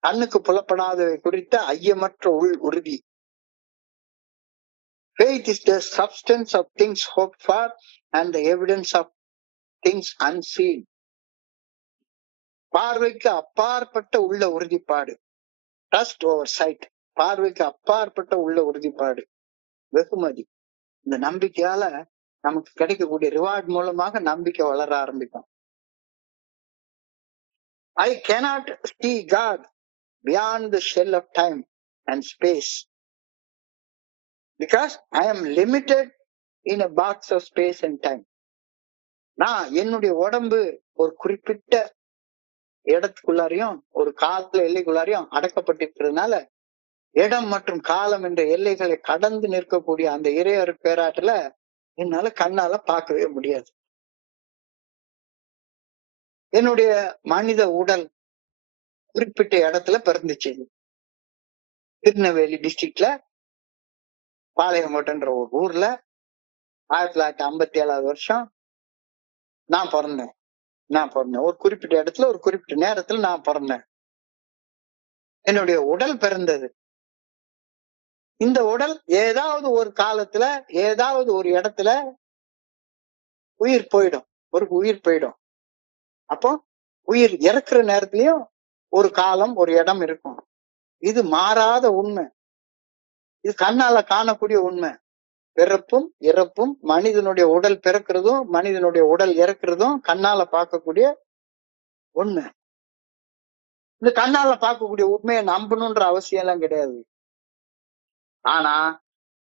கண்ணுக்கு புலப்படாதவை குறித்த ஐயமற்ற உள் உறுதி. Faith is the substance of things hoped for and the evidence of things unseen. பார்வைக்கு அப்பாற்பட்ட உள்ள உறுதிப்பாடு. Trust over sight. பார்வைக்கு அப்பாற்பட்ட உள்ள உறுதிப்பாடு, வெகுமதி. இந்த நம்பிக்கையால நமக்கு கிடைக்கக்கூடிய ரிவார்ட் மூலமாக நம்பிக்கை வளர ஆரம்பிக்கும். I cannot see God beyond the shell of time and space because I am limited in a box of space and time. நான் என்னுடைய உடம்பு ஒரு குறிப்பிட்ட இடத்துக்குள்ளாரையும் ஒரு கால எல்லைக்குள்ளாரையும் அடக்கப்பட்டிருக்கிறதுனால இடம் மற்றும் காலம் என்ற எல்லைகளை கடந்து நிற்கக்கூடிய அந்த இறையருட் பேராற்றல என்னால கண்ணால பார்க்கவே முடியாது. என்னுடைய மனித உடல் குறிப்பிட்ட இடத்துல பிறந்துச்சு. திருநெல்வேலி டிஸ்ட்ரிக்ட்ல பாளையங்கோட்டன்ற ஒரு ஊர்ல 1957 வருஷம் நான் பிறந்தேன். ஒரு குறிப்பிட்ட இடத்துல ஒரு குறிப்பிட்ட நேரத்துல நான் பிறந்தேன். என்னுடைய உடல் பிறந்தது. இந்த உடல் ஏதாவது ஒரு காலத்துல ஏதாவது ஒரு இடத்துல உயிர் போயிடும். அப்போ உயிர் இறக்குற நேரத்திலயும் ஒரு காலம் ஒரு இடம் இருக்கும். இது மாறாத உண்மை. இது கண்ணால காணக்கூடிய உண்மை. பிறப்பும் இறப்பும், மனிதனுடைய உடல் பிறக்கிறதும் மனிதனுடைய உடல் இறக்குறதும் கண்ணால பார்க்கக்கூடிய உண்மை. இந்த கண்ணால பார்க்கக்கூடிய உண்மையை நம்பணும்ன்ற அவசியம் எல்லாம் கிடையாது. ஆனா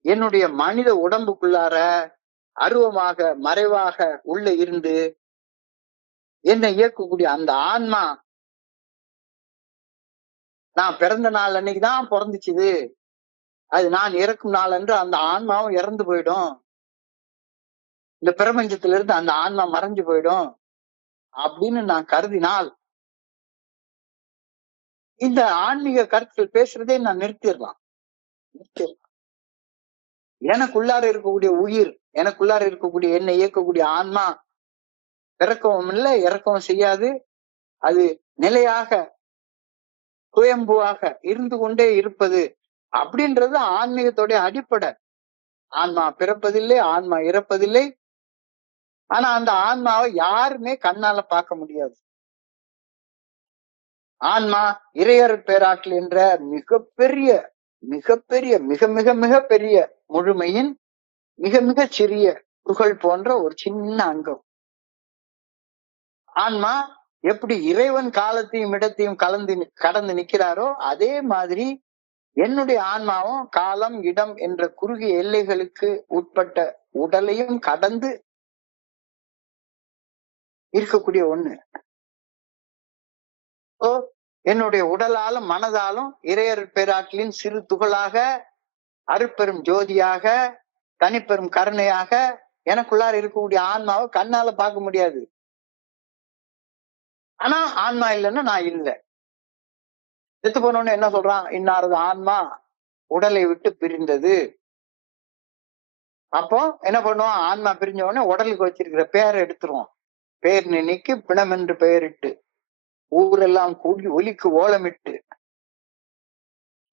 என்னுடைய மனித உடம்புக்குள்ளார அருவமாக மறைவாக உள்ள இருந்து என்னை இயக்கக்கூடிய அந்த ஆன்மா, நான் பிறந்த நாள் அன்னைக்குதான் பிறந்துச்சுது, அது நான் இறக்கும் நாள் அன்று அந்த ஆன்மாவும் இறந்து போயிடும், இந்த பிரபஞ்சத்திலிருந்து அந்த ஆன்மா மறைஞ்சு போயிடும் அப்படின்னு நான் கருதினால் இந்த ஆன்மீக கருத்துக்கள் பேசுறதே நான் நிறுத்திடலாம். எனக்குள்ளார இருக்கக்கூடிய உயிர், எனக்குள்ளார இருக்கக்கூடிய என்னை இயக்கக்கூடிய ஆன்மா பிறக்கவும் இல்லை இறக்கவும் செய்யாது. அது நிலையாக சுயம்புவாக இருந்து கொண்டே இருப்பது அப்படின்றது ஆன்மீகத்தோடைய அடிப்படை. ஆன்மா பிறப்பதில்லை, ஆன்மா இறப்பதில்லை. ஆனா அந்த ஆன்மாவை யாருமே கண்ணால பார்க்க முடியாது. ஆன்மா இறையற் பேராற்றல் என்ற மிகப்பெரிய மிகப்பெரிய மிக மிக மிக பெரிய முழுமையின் மிக மிக சிறிய துகள் போன்ற ஒரு சின்ன அங்கம். ஆன்மா எப்படி இறைவன் காலத்தையும் இடத்தையும் கடந்து நிக்கிறாரோ அதே மாதிரி என்னுடைய ஆன்மாவும் காலம் இடம் என்ற குறுகிய எல்லைகளுக்கு உட்பட்ட உடலையும் கடந்து இருக்கக்கூடிய ஒண்ணு. என்னுடைய உடலாலும் மனதாலும் இறையற் பேராற்றலின் சிறு துகளாக, அருட்பெரும் ஜோதியாக, தனிப்பெரும் கருணையாக எனக்குள்ளார இருக்கக்கூடிய ஆன்மாவை கண்ணால பார்க்க முடியாது. ஆனா ஆன்மா இல்லைன்னா நான் இல்லை. செத்து போனோன்னு என்ன சொல்றான்? இன்னாரது ஆன்மா உடலை விட்டு பிரிந்தது. அப்போ என்ன பண்ணுவோம்? ஆன்மா பிரிஞ்ச உடனே உடலுக்கு வச்சிருக்கிற பேரை எடுத்துருவோம். பேர் நினைக்கு பிணம் என்று பெயரிட்டு, ஊரெல்லாம் கூடி ஒலிக்கு ஓலமிட்டு,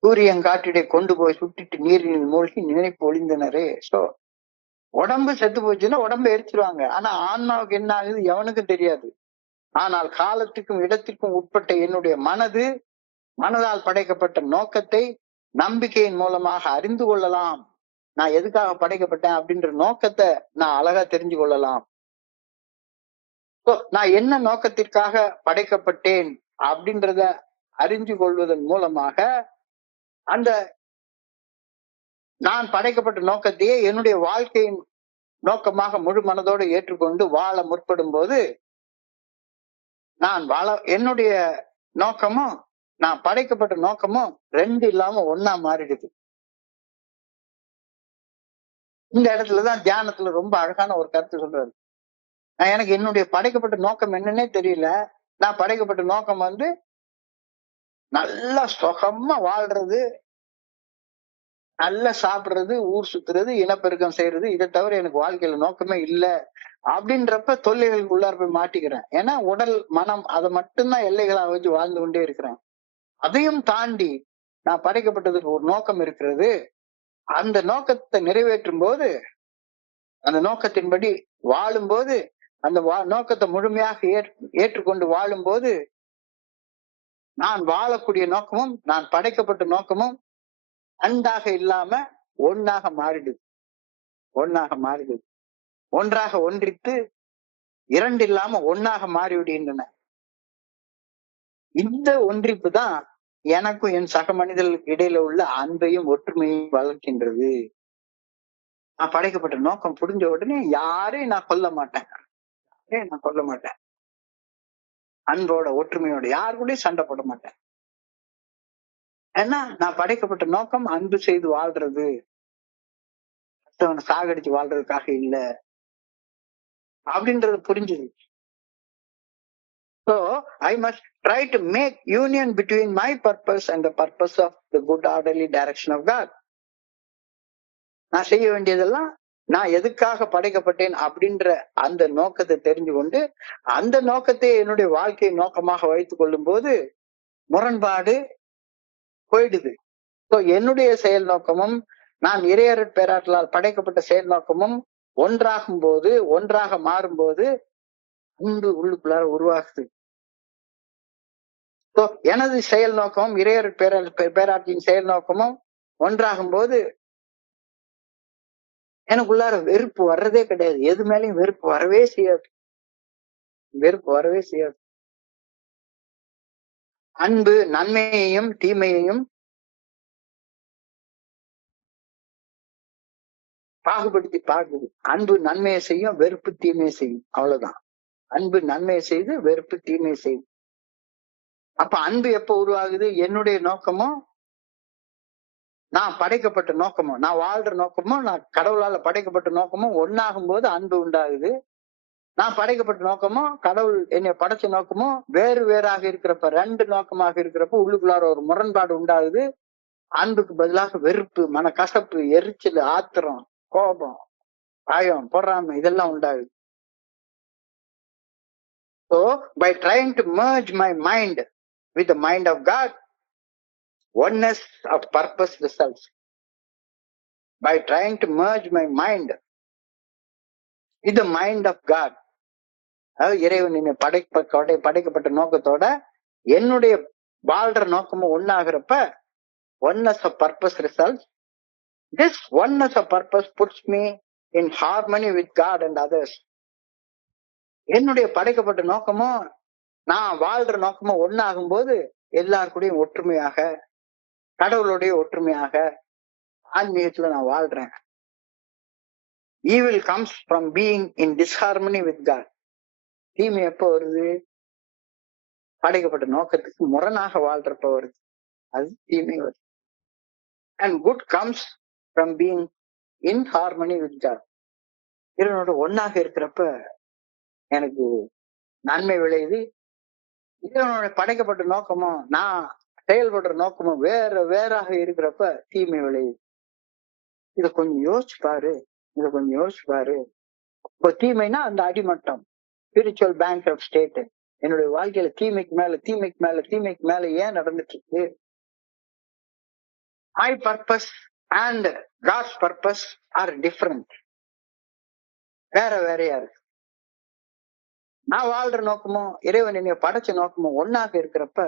சூரியன் காற்றிடை கொண்டு போய் சுட்டிட்டு நீரில் மூழ்கி நினைப்பு ஒளிந்தனரே. சோ உடம்பு செத்து போச்சுன்னா உடம்பு எரிச்சிருவாங்க. ஆனா ஆன்மாவுக்கு என்ன ஆகுது எவனுக்கும் தெரியாது. ஆனால் காலத்துக்கும் இடத்திற்கும் உட்பட்ட என்னுடைய மனதால் படைக்கப்பட்ட நோக்கத்தை நம்பிக்கையின் மூலமாக அறிந்து கொள்ளலாம். நான் எதுக்காக படைக்கப்பட்டேன் அப்படின்ற நோக்கத்தை நான் அழகா தெரிஞ்சு கொள்ளலாம். நான் என்ன நோக்கத்திற்காக படைக்கப்பட்டேன் அப்படின்றத அறிஞ்சு கொள்வதன் மூலமாக அந்த நான் படைக்கப்பட்ட நோக்கத்தையே என்னுடைய வாழ்க்கையின் நோக்கமாக முழு மனதோடு ஏற்றுக்கொண்டு வாழ முற்படும் போது என்னுடைய நோக்கமும் நான் படைக்கப்பட்ட நோக்கமும் ரெண்டு இல்லாம ஒன்னா மாறிடுது. இந்த இடத்துலதான் தியானத்துல ரொம்ப அழகான ஒரு கருத்து சொல்றாரு. எனக்கு என்னுடைய படைக்கப்பட்ட நோக்கம் என்னன்னே தெரியல. நான் படைக்கப்பட்ட நோக்கம் நல்லா சுகமா வாழ்றது, நல்லா சாப்பிடுறது, ஊர் சுத்துறது, இனப்பெருக்கம் செய்யறது, இதை தவிர எனக்கு வாழ்க்கையில நோக்கமே இல்லை அப்படின்றப்ப தொல்லைகளுக்கு உள்ளார போய் மாட்டிக்கிறேன். ஏன்னா உடல் மனம் அதை மட்டும்தான் எல்லைகளா வச்சு வாழ்ந்து கொண்டே இருக்கிறேன். அதையும் தாண்டி நான் படைக்கப்பட்டதுக்கு ஒரு நோக்கம் இருக்கிறது. அந்த நோக்கத்தை நிறைவேற்றும் போது, அந்த நோக்கத்தின்படி வாழும்போது, அந்த நோக்கத்தை முழுமையாக ஏற்றுக்கொண்டு வாழும்போது நான் வாழக்கூடிய நோக்கமும் நான் படைக்கப்பட்ட நோக்கமும் அண்டாக இல்லாம ஒன்னாக மாறிடுது. ஒன்றாக ஒன்றித்து இரண்டு இல்லாம ஒன்னாக மாறிவிடுகின்றன. இந்த ஒன்றிப்பு தான் எனக்கும் என் சக மனிதர்களுக்கு இடையில உள்ள அன்பையும் ஒற்றுமையும் வளர்க்கின்றது. நான் படைக்கப்பட்ட நோக்கம் புரிஞ்ச உடனே யாரையும் நான் கொல்ல மாட்டேன். அன்போட ஒற்றுமையோட யாரு கூடயும் சண்டை போட மாட்டேன். ஏன்னா நான் படைக்கப்பட்ட நோக்கம் அன்பு செய்து வாழ்றது, சாகடிச்சு வாழ்றதுக்காக இல்ல அப்படின்றது புரிஞ்சுது. So I must try to make union between my purpose and the purpose of the good orderly direction of God. நான் செய்ய வேண்டியதெல்லாம் நான் எதுக்காக படைக்கப்பட்டேன் அப்படின்ற அந்த நோக்கத்தை தெரிஞ்சு கொண்டு அந்த நோக்கத்தை என்னுடைய வாழ்க்கையை நோக்கமாக வைத்துக் கொள்ளும் போது முரண்பாடு போயிடுது. என்னுடைய செயல் நோக்கமும் நான் இறையற் பேராற்றலால் படைக்கப்பட்ட செயல் நோக்கமும் ஒன்றாகும் போது, ஒன்றாக மாறும் போது அன்பு உள்ளுக்குள்ளார உருவாகுது. எனது செயல் நோக்கமும் இறையற் பேராற்றலின் செயல் நோக்கமும் ஒன்றாகும் போது எனக்குள்ளார வெறுப்பு வர்றதே கிடையாது. எது மேலயும் வெறுப்பு வரவே செய்யாது. வெறுப்பு வரவே செய்யாது. அன்பு நன்மையையும் தீமையையும் பாகுபடுத்தி பார்க்குது. அன்பு நன்மையை செய்யும், வெறுப்பு தீமையை செய்யும். அவ்வளவுதான். அன்பு நன்மையை செய்து, வெறுப்பு தீமையை செய்யும். அப்ப அன்பு எப்ப உருவாகுது? என்னுடைய நோக்கமும், நான் படைக்கப்பட்ட நோக்கமும், நான் வாழ்ற நோக்கமும், நான் கடவுளால படைக்கப்பட்ட நோக்கமும் ஒன்னாகும் போது அன்பு உண்டாகுது. நான் படைக்கப்பட்ட நோக்கமும், கடவுள் என்னை படைச்ச நோக்கமும் வேறு வேறாக இருக்கிறப்ப, ரெண்டு நோக்கமாக இருக்கிறப்ப உள்ளுக்குள்ளார ஒரு முரண்பாடு உண்டாகுது. அன்புக்கு பதிலாக வெறுப்பு, மனக்கசப்பு, எரிச்சல், ஆத்திரம், கோபம், பயம், பொறாமை இதெல்லாம் உண்டாகுது. So by trying to merge my mind with the mind of God, oneness of purpose results. By trying to merge my mind with the mind of God, அதாவது இறைவன் என்னை படைக்கப்பட்ட நோக்கத்தோட என்னுடைய வாழ்ற நோக்கமும் ஒன்னாகிறப்ப oneness of purpose results. This oneness of purpose puts me in harmony with God and others. என்னுடைய படைக்கப்பட்ட நோக்கமும் நான் வாழ்ற நோக்கமும் ஒன்னாகும் போது எல்லாருக்கூடயும் ஒற்றுமையாக, கடவுளுடைய ஒற்றுமையாக ஆன்மீகத்துல நான் வாழ்றேன். Evil comes from being in disharmony with God. தீமை எப்ப வருது? படைக்கப்பட்ட நோக்கத்துக்கு முரணாக வாழ்றப்ப வருது. அது தீமை வருது. And good comes from being in harmony with God. இறைவனோட ஒன்னாக இருக்கிறப்ப எனக்கு நன்மை விளையுது. இறைவனோட படைக்கப்பட்ட நோக்கமும் நான் செயல்படுற நோக்கமும் வேறாக இருக்கிறப்ப தீமை விளையுது. இத கொஞ்சம் யோசிச்சு பாரு. இப்போ தீமைனா அந்த அடிமட்டம், ஸ்பிரிச்சுவல் பேங்க் ஆஃப் ஸ்டேட். என்னுடைய வாழ்க்கையில தீமைக்கு மேல ஏன் நடந்துட்டு இருக்கு? My purpose and God's purpose are different. வேறையா இருக்கு. நான் வாழ்ற நோக்கமும் இறைவன் என்னைய படைச்ச நோக்கமும் ஒன்னாக இருக்கிறப்ப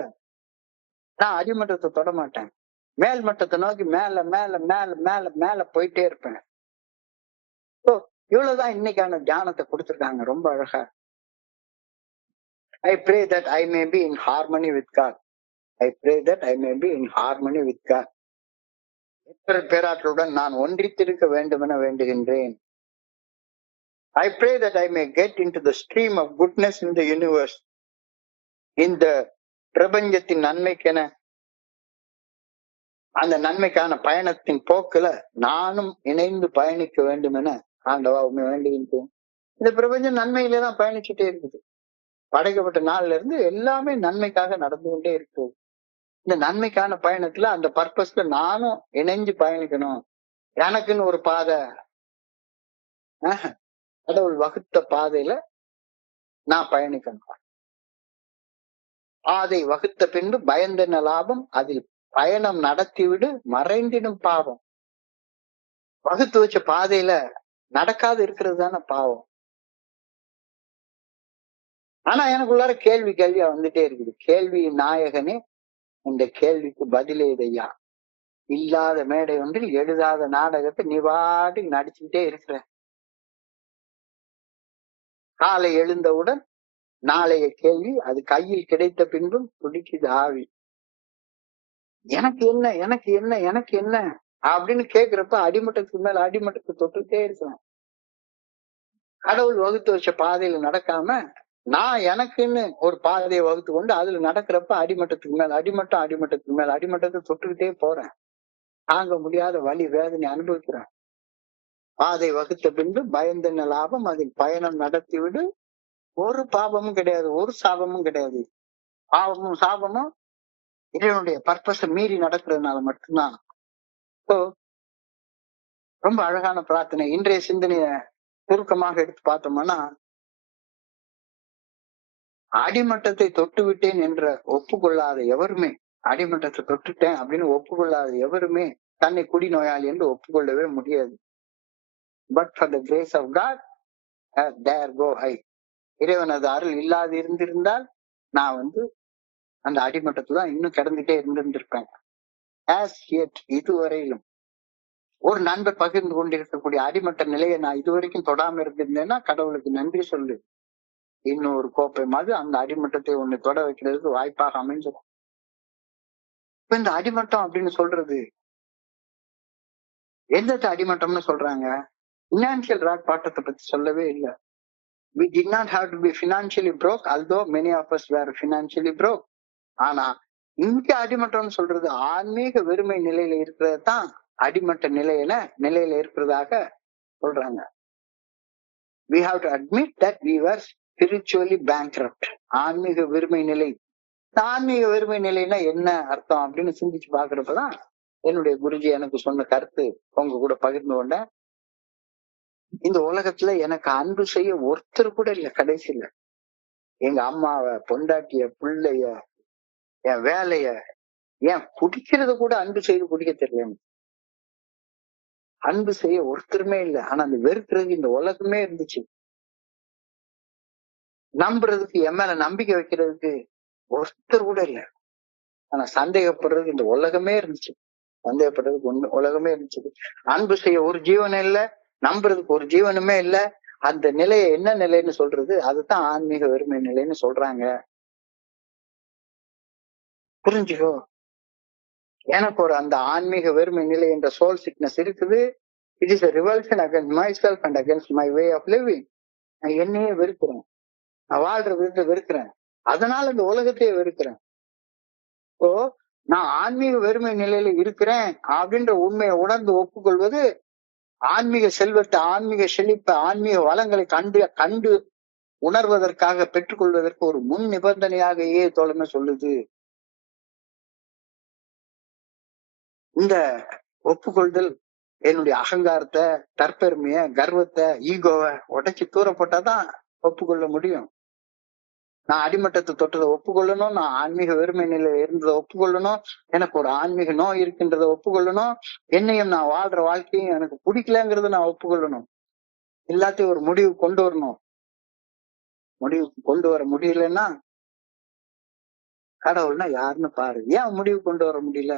நான் அடிமட்டத்தை தொட மாட்டேன். மேல்மட்டத்தை நோக்கி மேல போயிட்டே இருப்பேன். இவ்வளவுதான் இன்னைக்கான தியானத்தை கொடுத்திருக்காங்க ரொம்ப அழகா. I pray that I may be in harmony with God. பேராற்றலுடன் நான் ஒன்றித்திருக்க வேண்டும் என வேண்டுகின்றேன். I pray that I may get into the stream of goodness in the universe. இந்த பிரபஞ்சத்தின் நன்மைக்கென, அந்த நன்மைக்கான பயணத்தின் போக்குல நானும் இணைந்து பயணிக்க வேண்டும் என ஆண்டவா உண்மை வேண்டுகின்றேன். இந்த பிரபஞ்சம் நன்மையிலேதான் பயணிச்சுட்டே இருக்குது. படைக்கப்பட்ட நாள்ல இருந்து எல்லாமே நன்மைக்காக நடந்து கொண்டே இருக்கு. இந்த நன்மைக்கான பயணத்துல அந்த பர்பஸ்ல நானும் இணைஞ்சு பயணிக்கணும். எனக்குன்னு ஒரு பாதை, கடவுள் வகுத்த பாதையில நான் பயணிக்கணும். பாதை வகுத்த பின்பு பயந்தென்ன லாபம், அதில் பயணம் நடத்திவிடு மறைந்திடும் பாவம். வகுத்து வச்ச பாதையில நடக்காது இருக்கிறது தானே பாவம். ஆனா எனக்குள்ளார கேள்வியா வந்துட்டே இருக்குது. கேள்வி நாயகனே, இந்த கேள்விக்கு பதிலே இதையா. இல்லாத மேடை ஒன்றில் எழுதாத நாடகத்தை நீ பாட்டுக்கு நடிச்சுக்கிட்டே இருக்கிற. காலை எழுந்தவுடன் நாளைய கேள்வி, அது கையில் கிடைத்த பின்பும் துடிக்குது ஆவி. எனக்கு என்ன அப்படின்னு கேக்குறப்ப அடிமட்டத்துக்கு மேல அடிமட்டத்தை தொட்டுட்டே இருக்கிறேன். கடவுள் வகுத்து வச்ச பாதையில நடக்காம நான் எனக்குன்னு ஒரு பாதையை வகுத்து கொண்டு அதுல நடக்கிறப்ப அடிமட்டத்துக்கு மேல அடிமட்டத்தை தொட்டுக்கிட்டே போறேன். தாங்க முடியாத வலி வேதனை அனுபவிக்கிறேன். பாதை வகுத்த பின்பு பயந்தென்ன லாபம், அதில் பயணம் நடத்தி விடு. ஒரு பாவமும் கிடையாது, ஒரு சாபமும் கிடையாது. பாவமும் சாபமும் இறைவனுடைய பர்பஸை மீறி நடக்கிறதுனால மட்டும்தான். ரொம்ப அழகான பிரார்த்தனை. இன்றைய சிந்தனைய சுருக்கமாக எடுத்து பார்த்தோம்னா, அடிமட்டத்தை தொட்டு விட்டேன் என்ற ஒப்புக்கொள்ளாத எவருமே, அடிமட்டத்தை தொட்டுட்டேன் அப்படின்னு ஒப்புக்கொள்ளாத எவருமே தன்னை குடிநோயாளி என்று ஒப்புக்கொள்ளவே முடியாது. But for the grace of God there go I. இறைவனது அருள் இல்லாது இருந்திருந்தால் நான் அந்த அடிமட்டத்துல தான் இன்னும் கிடந்துட்டே இருந்திருப்பேன். இதுவரையிலும் ஒரு நண்பர் பகிர்ந்து கொண்டிருக்கக்கூடிய அடிமட்ட நிலையை நான் இதுவரைக்கும் தொடாம இருந்திருந்தேன்னா கடவுளுக்கு நன்றி சொல்லு. இன்னொரு கோப்பையாவது அந்த அடிமட்டத்தை ஒண்ணு தொட வைக்கிறதுக்கு வாய்ப்பாக அமைஞ்சிடும். இப்ப இந்த அடிமட்டம் அப்படின்னு சொல்றது எந்த அடிமட்டம்னு சொல்றாங்க? பினான்சியல் ராக் பாட்டத்தை பத்தி சொல்லவே இல்லை. We did not have to be financially broke, although many of us were financially broke. ஆனா இங்க அடிமட்டம்னு சொல்றது ஆன்மீக வெறுமை நிலையில இருக்கிறது தான் அடிமட்ட நிலையில இருக்கிறதாக சொல்றாங்க. We have to admit that we were spiritually bankrupt. ஆன்மீக வெறுமை நிலை. ஆன்மீக வெறுமை நிலைன்னா என்ன அர்த்தம் அப்படின்னு சிந்திச்சு பாக்குறப்பதான் என்னுடைய குருஜி எனக்கு சொன்ன கருத்து உங்க கூட பகிர்ந்து கொண்டேன். இந்த உலகத்துல எனக்கு அன்பு செய்ய ஒருத்தர் கூட இல்ல. கடைசியில எங்க அம்மாவை, பொண்டாட்டிய, பிள்ளைய, என் வேலைய, ஏன் குடிக்கிறது கூட அன்பு செய்து குடிக்க தெரியல. அன்பு செய்ய ஒருத்தருமே இல்லை. ஆனா அந்த வெறுக்கிறதுக்கு இந்த உலகமே இருந்துச்சு. நம்புறதுக்கு, என் மேல நம்பிக்கை வைக்கிறதுக்கு ஒருத்தர் கூட இல்லை. ஆனா சந்தேகப்படுறதுக்கு இந்த உலகமே இருந்துச்சு. சந்தேகப்படுறதுக்கு உலகமே இருந்துச்சு. அன்பு செய்ய ஒரு ஜீவனும் இல்லை, நம்புறதுக்கு ஒரு ஜீவனுமே இல்லை. அந்த நிலையை என்ன நிலைன்னு சொல்றது? அதுதான் ஆன்மீக வெறுமை நிலைன்னு சொல்றாங்க. புரிஞ்சுக்கோ. எனக்கு ஒரு அந்த ஆன்மீக வெறுமை நிலை என்ற சோல் சிக்னஸ் இருக்குது. It is a revolution against myself and against my way of living. நான் என்னையே வெறுக்கிறேன். நான் வாழ்ற விதத்தை வெறுக்கிறேன். அதனால இந்த உலகத்தையே வெறுக்கிறேன். இப்போ நான் ஆன்மீக வெறுமை நிலையில இருக்கிறேன் அப்படின்ற உண்மையை உணர்ந்து ஒப்புக்கொள்வது ஆன்மீக செல்வத்தை, ஆன்மீக செழிப்பை, ஆன்மீக வளங்களை கண்டு உணர்வதற்காக பெற்றுக்கொள்வதற்கு ஒரு முன் நிபந்தனையாகவே தோழமை சொல்லுது. இந்த ஒப்புக்கொள்தல் என்னுடைய அகங்காரத்தை, தற்பெருமைய, கர்வத்தை, ஈகோவை உடைச்சு தூர போட்டாதான் ஒப்புக்கொள்ள முடியும். நான் அடிமட்டத்தை தொட்டதை ஒப்புக்கொள்ளணும், நான் ஆன்மீக வெறுமை நிலையில இருந்ததை ஒப்புக்கொள்ளணும், எனக்கு ஒரு ஆன்மீக நோய் இருக்கின்றதை ஒப்புக்கொள்ளணும், என்னையும் நான் வாழ்ற வாழ்க்கையும் எனக்கு பிடிக்கலங்கிறத நான் ஒப்புக்கொள்ளணும். எல்லாத்தையும் ஒரு முடிவு கொண்டு வரணும். முடிவுக்கு கொண்டு வர முடியலன்னா கடவுள்னா யாருன்னு பாரு. ஏன் முடிவு கொண்டு வர முடியல?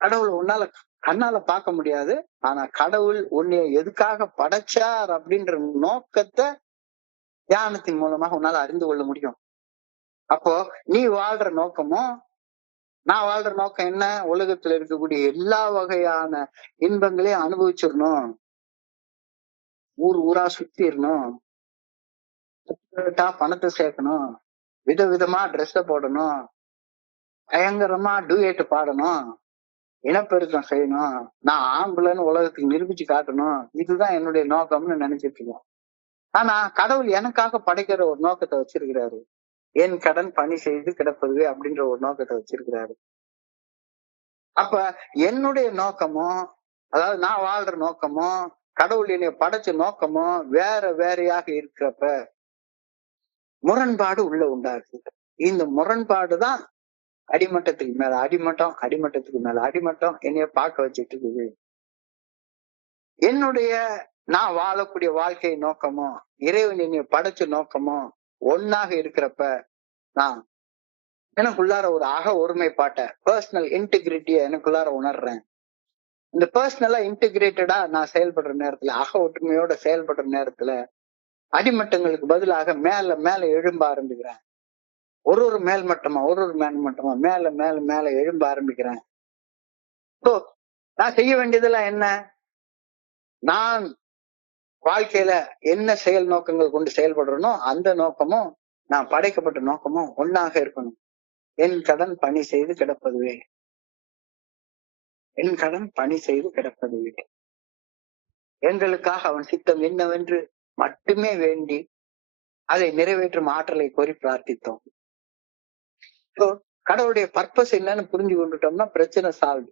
கடவுள் உன்னால கண்ணால பார்க்க முடியாது. ஆனா கடவுள் உன்னைய எதுக்காக படைச்சார் அப்படின்ற நோக்கத்தை தியானத்தின் மூலமாக உன்னால அறிந்து கொள்ள முடியும். அப்போ நீ வாழ்ற நோக்கமும் நான் வாழ்ற நோக்கம் என்ன? உலகத்துல இருக்கக்கூடிய எல்லா வகையான இன்பங்களையும் அனுபவிச்சிடணும், ஊர் ஊரா சுத்திடணும், பணத்தை சேர்க்கணும், விதவிதமா ட்ரெஸ்ஸ போடணும், பயங்கரமா டூயட் பாடணும், இனப்பெருக்கம் செய்யணும், நான் ஆம்பளைன்னு உலகத்துக்கு நிரூபிச்சு காட்டணும். இதுதான் என்னுடைய நோக்கம்னு நினைச்சிட்டு இருக்கோம். ஆனா கடவுள் எனக்காக படைக்கிற ஒரு நோக்கத்தை வச்சிருக்கிறாரு. என் கடன் பணி செய்து கிடப்பது அப்படின்ற ஒரு நோக்கத்தை வச்சிருக்கிறாரு. அப்ப என்னுடைய நோக்கமும், அதாவது நான் வாழ்ற நோக்கமும், கடவுள் என்னை படைச்ச நோக்கமும் வேறையாக இருக்கிறப்ப முரண்பாடு உள்ள உண்டாகுது. இந்த முரண்பாடுதான் அடிமட்டத்துக்கு மேல அடிமட்டம், அடிமட்டத்துக்கு மேல அடிமட்டம் என்னைய பார்க்க வச்சுட்டு இருக்குது. என்னுடைய நான் வாழக்கூடிய வாழ்க்கை நோக்கமும் இறைவன் என்னைய படைச்ச நோக்கமும் ஒன்னாக இருக்கிறப்ப நான் எனக்குள்ளார ஒரு அக ஒருமைப்பாட்டை, பர்சனல் இன்டெகிரிட்டியை எனக்குள்ளார உணர்றேன். இந்த பர்சனலா இன்டெகிரேட்டடா நான் செயல்படுற நேரத்துல, அக ஒற்றுமையோட செயல்படுற நேரத்துல அடிமட்டங்களுக்கு பதிலாக மேல மேல எழும்ப ஆரம்பிக்கிறேன். ஒரு மேல்மட்டமா மேல மேல மேல எழும்ப ஆரம்பிக்கிறேன். ஸோ நான் செய்ய வேண்டியதெல்லாம் என்ன? நான் வாழ்க்கையில என்ன செயல் நோக்கங்கள் கொண்டு செயல்படுறனோ அந்த நோக்கமும் நான் படைக்கப்பட்ட நோக்கமும் ஒன்னாக இருக்கணும். என் கடன் பணி செய்து கிடப்பதுவே, என் கடன் பணி செய்து கிடப்பதுவே, எங்களுக்காக அவன் சித்தம் என்னவென்று மட்டுமே வேண்டி அதை நிறைவேற்றும் ஆற்றலை கோரி பிரார்த்தித்தோம். கடவுளுடைய பர்பஸ் என்னன்னு புரிஞ்சு கொண்டுட்டோம்னா பிரச்சனை சால்வ்.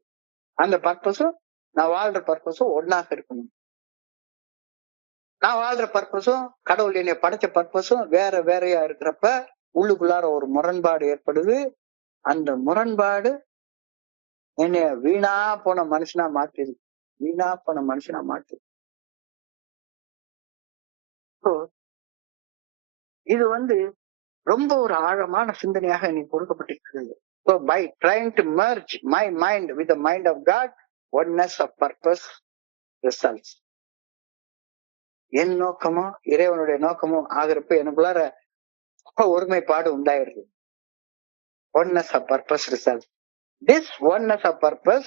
அந்த பர்பஸும் நான் வாழ்ற பர்பஸும் ஒன்னாக இருக்கணும். நான் வாழ்ற பர்பஸும் கடவுள் என்னை படைச்ச பர்பஸும் வேறையா இருக்கிறப்ப உள்ளுக்குள்ளார ஒரு முரண்பாடு ஏற்படுது. அந்த முரண்பாடு என்னைய வீணா போன மனுஷனா மாத்திரு. இது ரொம்ப ஒரு ஆழமான சிந்தனையாக எனக்கு கொடுக்கப்பட்டிருக்கிறது. So by trying to merge my mind with the mind of God, oneness of purpose results. என் நோக்கமோ இறைவனுடைய நோக்கமோ ஆகிறப்ப எனக்குள்ளார ஒருமைப்பாடு உண்டாயிருது. Oneness of purpose result. This oneness of purpose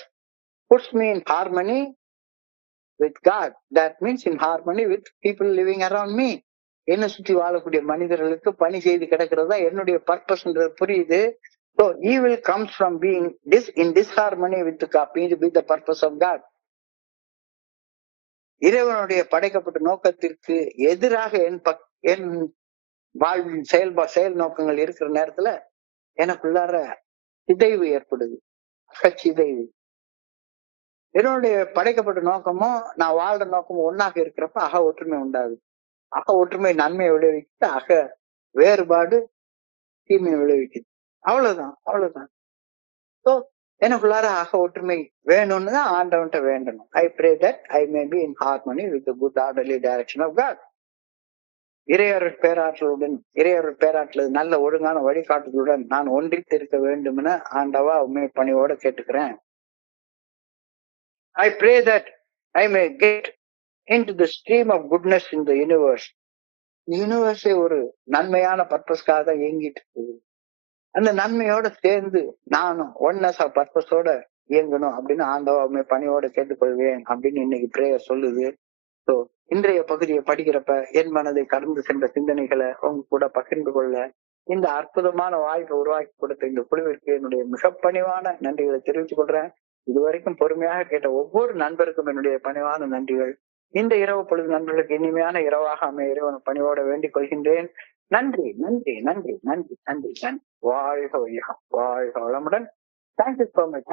puts me in harmony with God. That means in harmony with people living around me. என்னை சுற்றி வாழக்கூடிய மனிதர்களுக்கு பணி செய்து கிடக்கிறது தான் என்னுடைய பர்பஸ்ன்றது புரியுது. So evil comes from being in disharmony with the purpose of God. இறைவனுடைய படைக்கப்பட்ட நோக்கத்திற்கு எதிராக என் வாழ்வின் செயல் நோக்கங்கள் இருக்கிற நேரத்துல எனக்குள்ளார சிதைவு ஏற்படுது, அகச்சிதைவு. என்னுடைய படைக்கப்பட்ட நோக்கமும் நான் வாழ்ற நோக்கமும் ஒன்னாக இருக்கிறப்ப அக ஒற்றுமை உண்டாகுது. அக ஒற்றுமை நன்மையை விளைவிக்குது, அக வேறுபாடு தீமையை விளைவிக்குது. அவ்வளவுதான். ஸோ எனக்குள்ளார அக ஒற்றுமை வேணும்னு தான் ஆண்டவன்ட்ட வேண்டணும். I pray that I may be in harmony with the good orderly direction of God. இறையருள் பேராற்றல் நல்ல ஒழுங்கான வழிகாட்டுதலுடன் நான் ஒன்றித்து இருக்க வேண்டும் என ஆண்டவா உண்மை பணியோட கேட்டுக்கிறேன். I pray that I may get into the stream of goodness in the universe. யூனிவர்ஸே ஒரு நன்மையான பர்பஸ்க்காக தான் இயங்கிட்டு இருக்குது. அந்த நன்மையோட சேர்ந்து நானும் ஒன்னஸ் ஆஃப் பர்பஸோட இயங்கணும் அப்படின்னு ஆண்டவா உண்மை பணியோட கேட்டுக்கொள்வேன் அப்படின்னு இன்னைக்கு பிரேயர் சொல்லுது. ஸோ இன்றைய பகுதியை படிக்கிறப்ப என் மனதை கடந்து சென்ற சிந்தனைகளை உங்க கூட பகிர்ந்து கொள்ள இந்த அற்புதமான வாய்ப்பை உருவாக்கி கொடுத்த இந்த குழுவிற்கு என்னுடைய மிக பணிவான நன்றிகளை தெரிவித்துக் கொள்றேன். இதுவரைக்கும் பொறுமையாக கேட்ட ஒவ்வொரு நண்பருக்கும் என்னுடைய பணிவான நன்றிகள். இந்த இரவு பொழுது நண்பர்களுக்கு இனிமையான இரவாக அமைய இறைவன் பணியோட வேண்டிக் கொள்கின்றேன். நன்றி. வாழ்க வையகம், வாழ்க வளமுடன். Thank you so much.